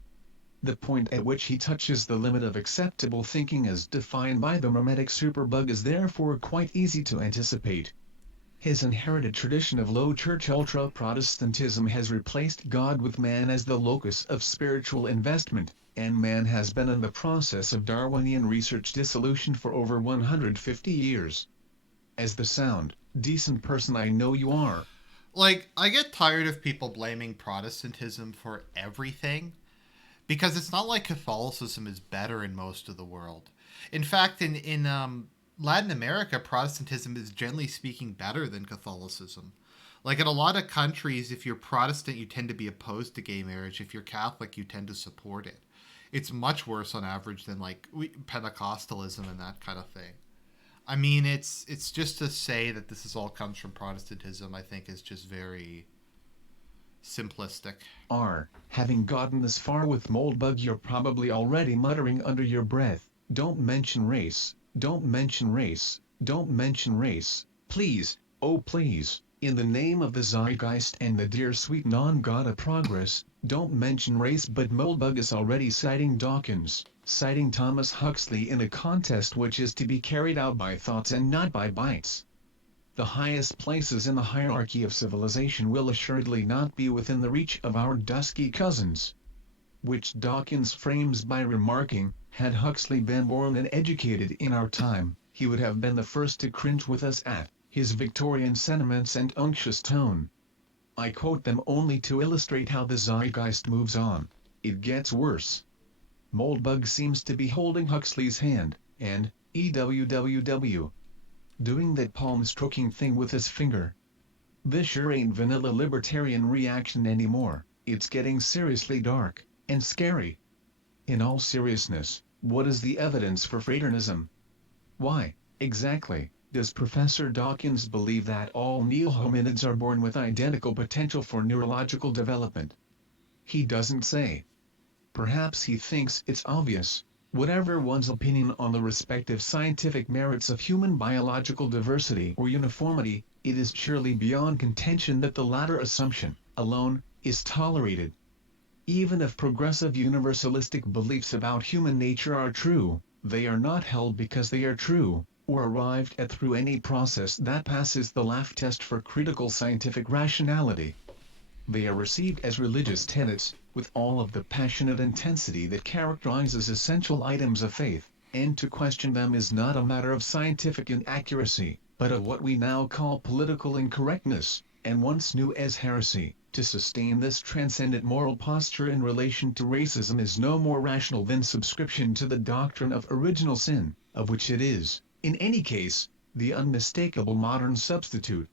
The point at which he touches the limit of acceptable thinking as defined by the mimetic superbug is therefore quite easy to anticipate. His inherited tradition of low church ultra-Protestantism has replaced God with man as the locus of spiritual investment, and man has been in the process of Darwinian research dissolution for over 150 years. As the sound, decent person I know you are. Like, I get tired of people blaming Protestantism for everything, because it's not like Catholicism is better in most of the world. In fact, in Latin America, Protestantism is generally speaking better than Catholicism. Like, in a lot of countries, if you're Protestant, you tend to be opposed to gay marriage. If you're Catholic, you tend to support it. It's much worse on average than like Pentecostalism and that kind of thing. I mean, it's just to say that this is all comes from Protestantism, I think, is just very simplistic. Having gotten this far with Moldbug, you're probably already muttering under your breath, don't mention race, don't mention race, don't mention race, please, oh please, in the name of the zeitgeist and the dear sweet non-god of progress, don't mention race. But Moldbug is already citing Dawkins, citing Thomas Huxley in a contest which is to be carried out by thoughts and not by bites. The highest places in the hierarchy of civilization will assuredly not be within the reach of our dusky cousins. Which Dawkins frames by remarking, had Huxley been born and educated in our time, he would have been the first to cringe with us at his Victorian sentiments and unctuous tone. I quote them only to illustrate how the zeitgeist moves on. It gets worse. Moldbug seems to be holding Huxley's hand, and, EWWW. Doing that palm-stroking thing with his finger. This sure ain't vanilla libertarian reaction anymore, it's getting seriously dark, and scary. In all seriousness, what is the evidence for fraternism? Why, exactly, does Professor Dawkins believe that all neo-hominids are born with identical potential for neurological development? He doesn't say. Perhaps he thinks it's obvious. Whatever one's opinion on the respective scientific merits of human biological diversity or uniformity, it is surely beyond contention that the latter assumption, alone, is tolerated. Even if progressive universalistic beliefs about human nature are true, they are not held because they are true, or arrived at through any process that passes the laugh test for critical scientific rationality. They are received as religious tenets, with all of the passionate intensity that characterizes essential items of faith, and to question them is not a matter of scientific inaccuracy, but of what we now call political incorrectness, and once knew as heresy. To sustain this transcendent moral posture in relation to racism is no more rational than subscription to the doctrine of original sin, of which it is, in any case, the unmistakable modern substitute.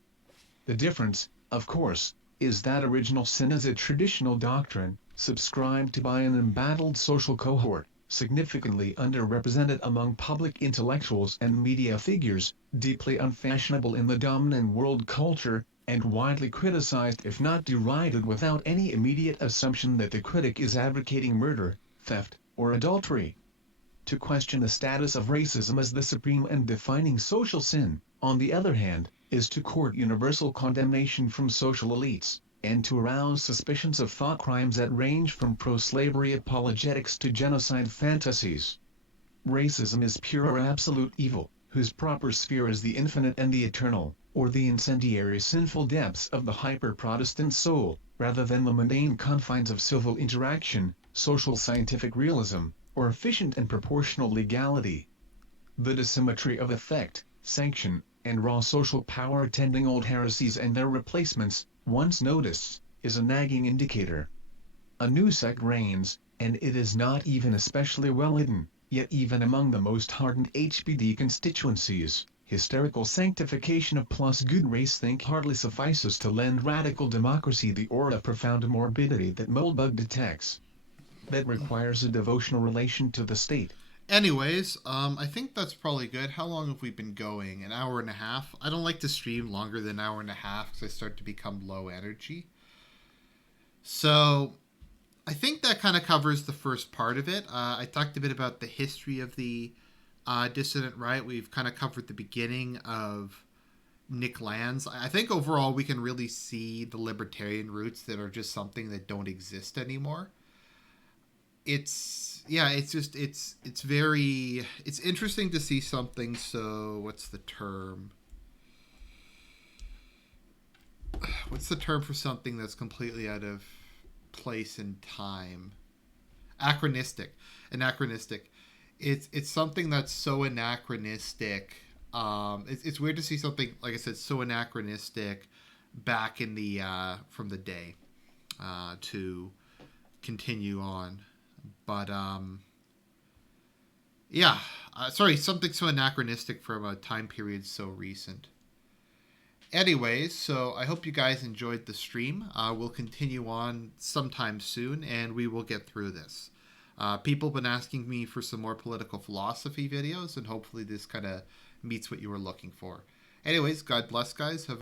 The difference, of course, is that original sin is a traditional doctrine, subscribed to by an embattled social cohort, significantly underrepresented among public intellectuals and media figures, deeply unfashionable in the dominant world culture, and widely criticized if not derided without any immediate assumption that the critic is advocating murder, theft, or adultery. To question the status of racism as the supreme and defining social sin, on the other hand, is to court universal condemnation from social elites, and to arouse suspicions of thought crimes that range from pro-slavery apologetics to genocide fantasies. Racism is pure or absolute evil, whose proper sphere is the infinite and the eternal, or the incendiary sinful depths of the hyper-Protestant soul, rather than the mundane confines of civil interaction, social scientific realism, or efficient and proportional legality. The dissymmetry of effect, sanction, and raw social power attending old heresies and their replacements, once noticed, is a nagging indicator. A new sect reigns, and it is not even especially well hidden, yet even among the most hardened HBD constituencies, hysterical sanctification of plus good race think hardly suffices to lend radical democracy the aura of profound morbidity that Moldbug detects. That requires a devotional relation to the state. Anyways, I think that's probably good. How long have we been going? An hour and a half? I don't like to stream longer than an hour and a half because I start to become low energy. So, I think that kind of covers the first part of it. I talked a bit about the history of the Dissident Right. We've kind of covered the beginning of Nick Land's. I think overall we can really see the libertarian roots that are just something that don't exist anymore. It's very interesting to see something. So what's the term? What's the term for something that's completely out of place in time? Anachronistic. It's something that's so anachronistic. It's weird to see something, like I said, so anachronistic back in the from the day to continue on. But yeah, sorry, something so anachronistic from a time period so recent. Anyways, so I hope you guys enjoyed the stream. We'll continue on sometime soon, and we will get through this. People have been asking me for some more political philosophy videos, and hopefully this kind of meets what you were looking for. Anyways, God bless, guys. Have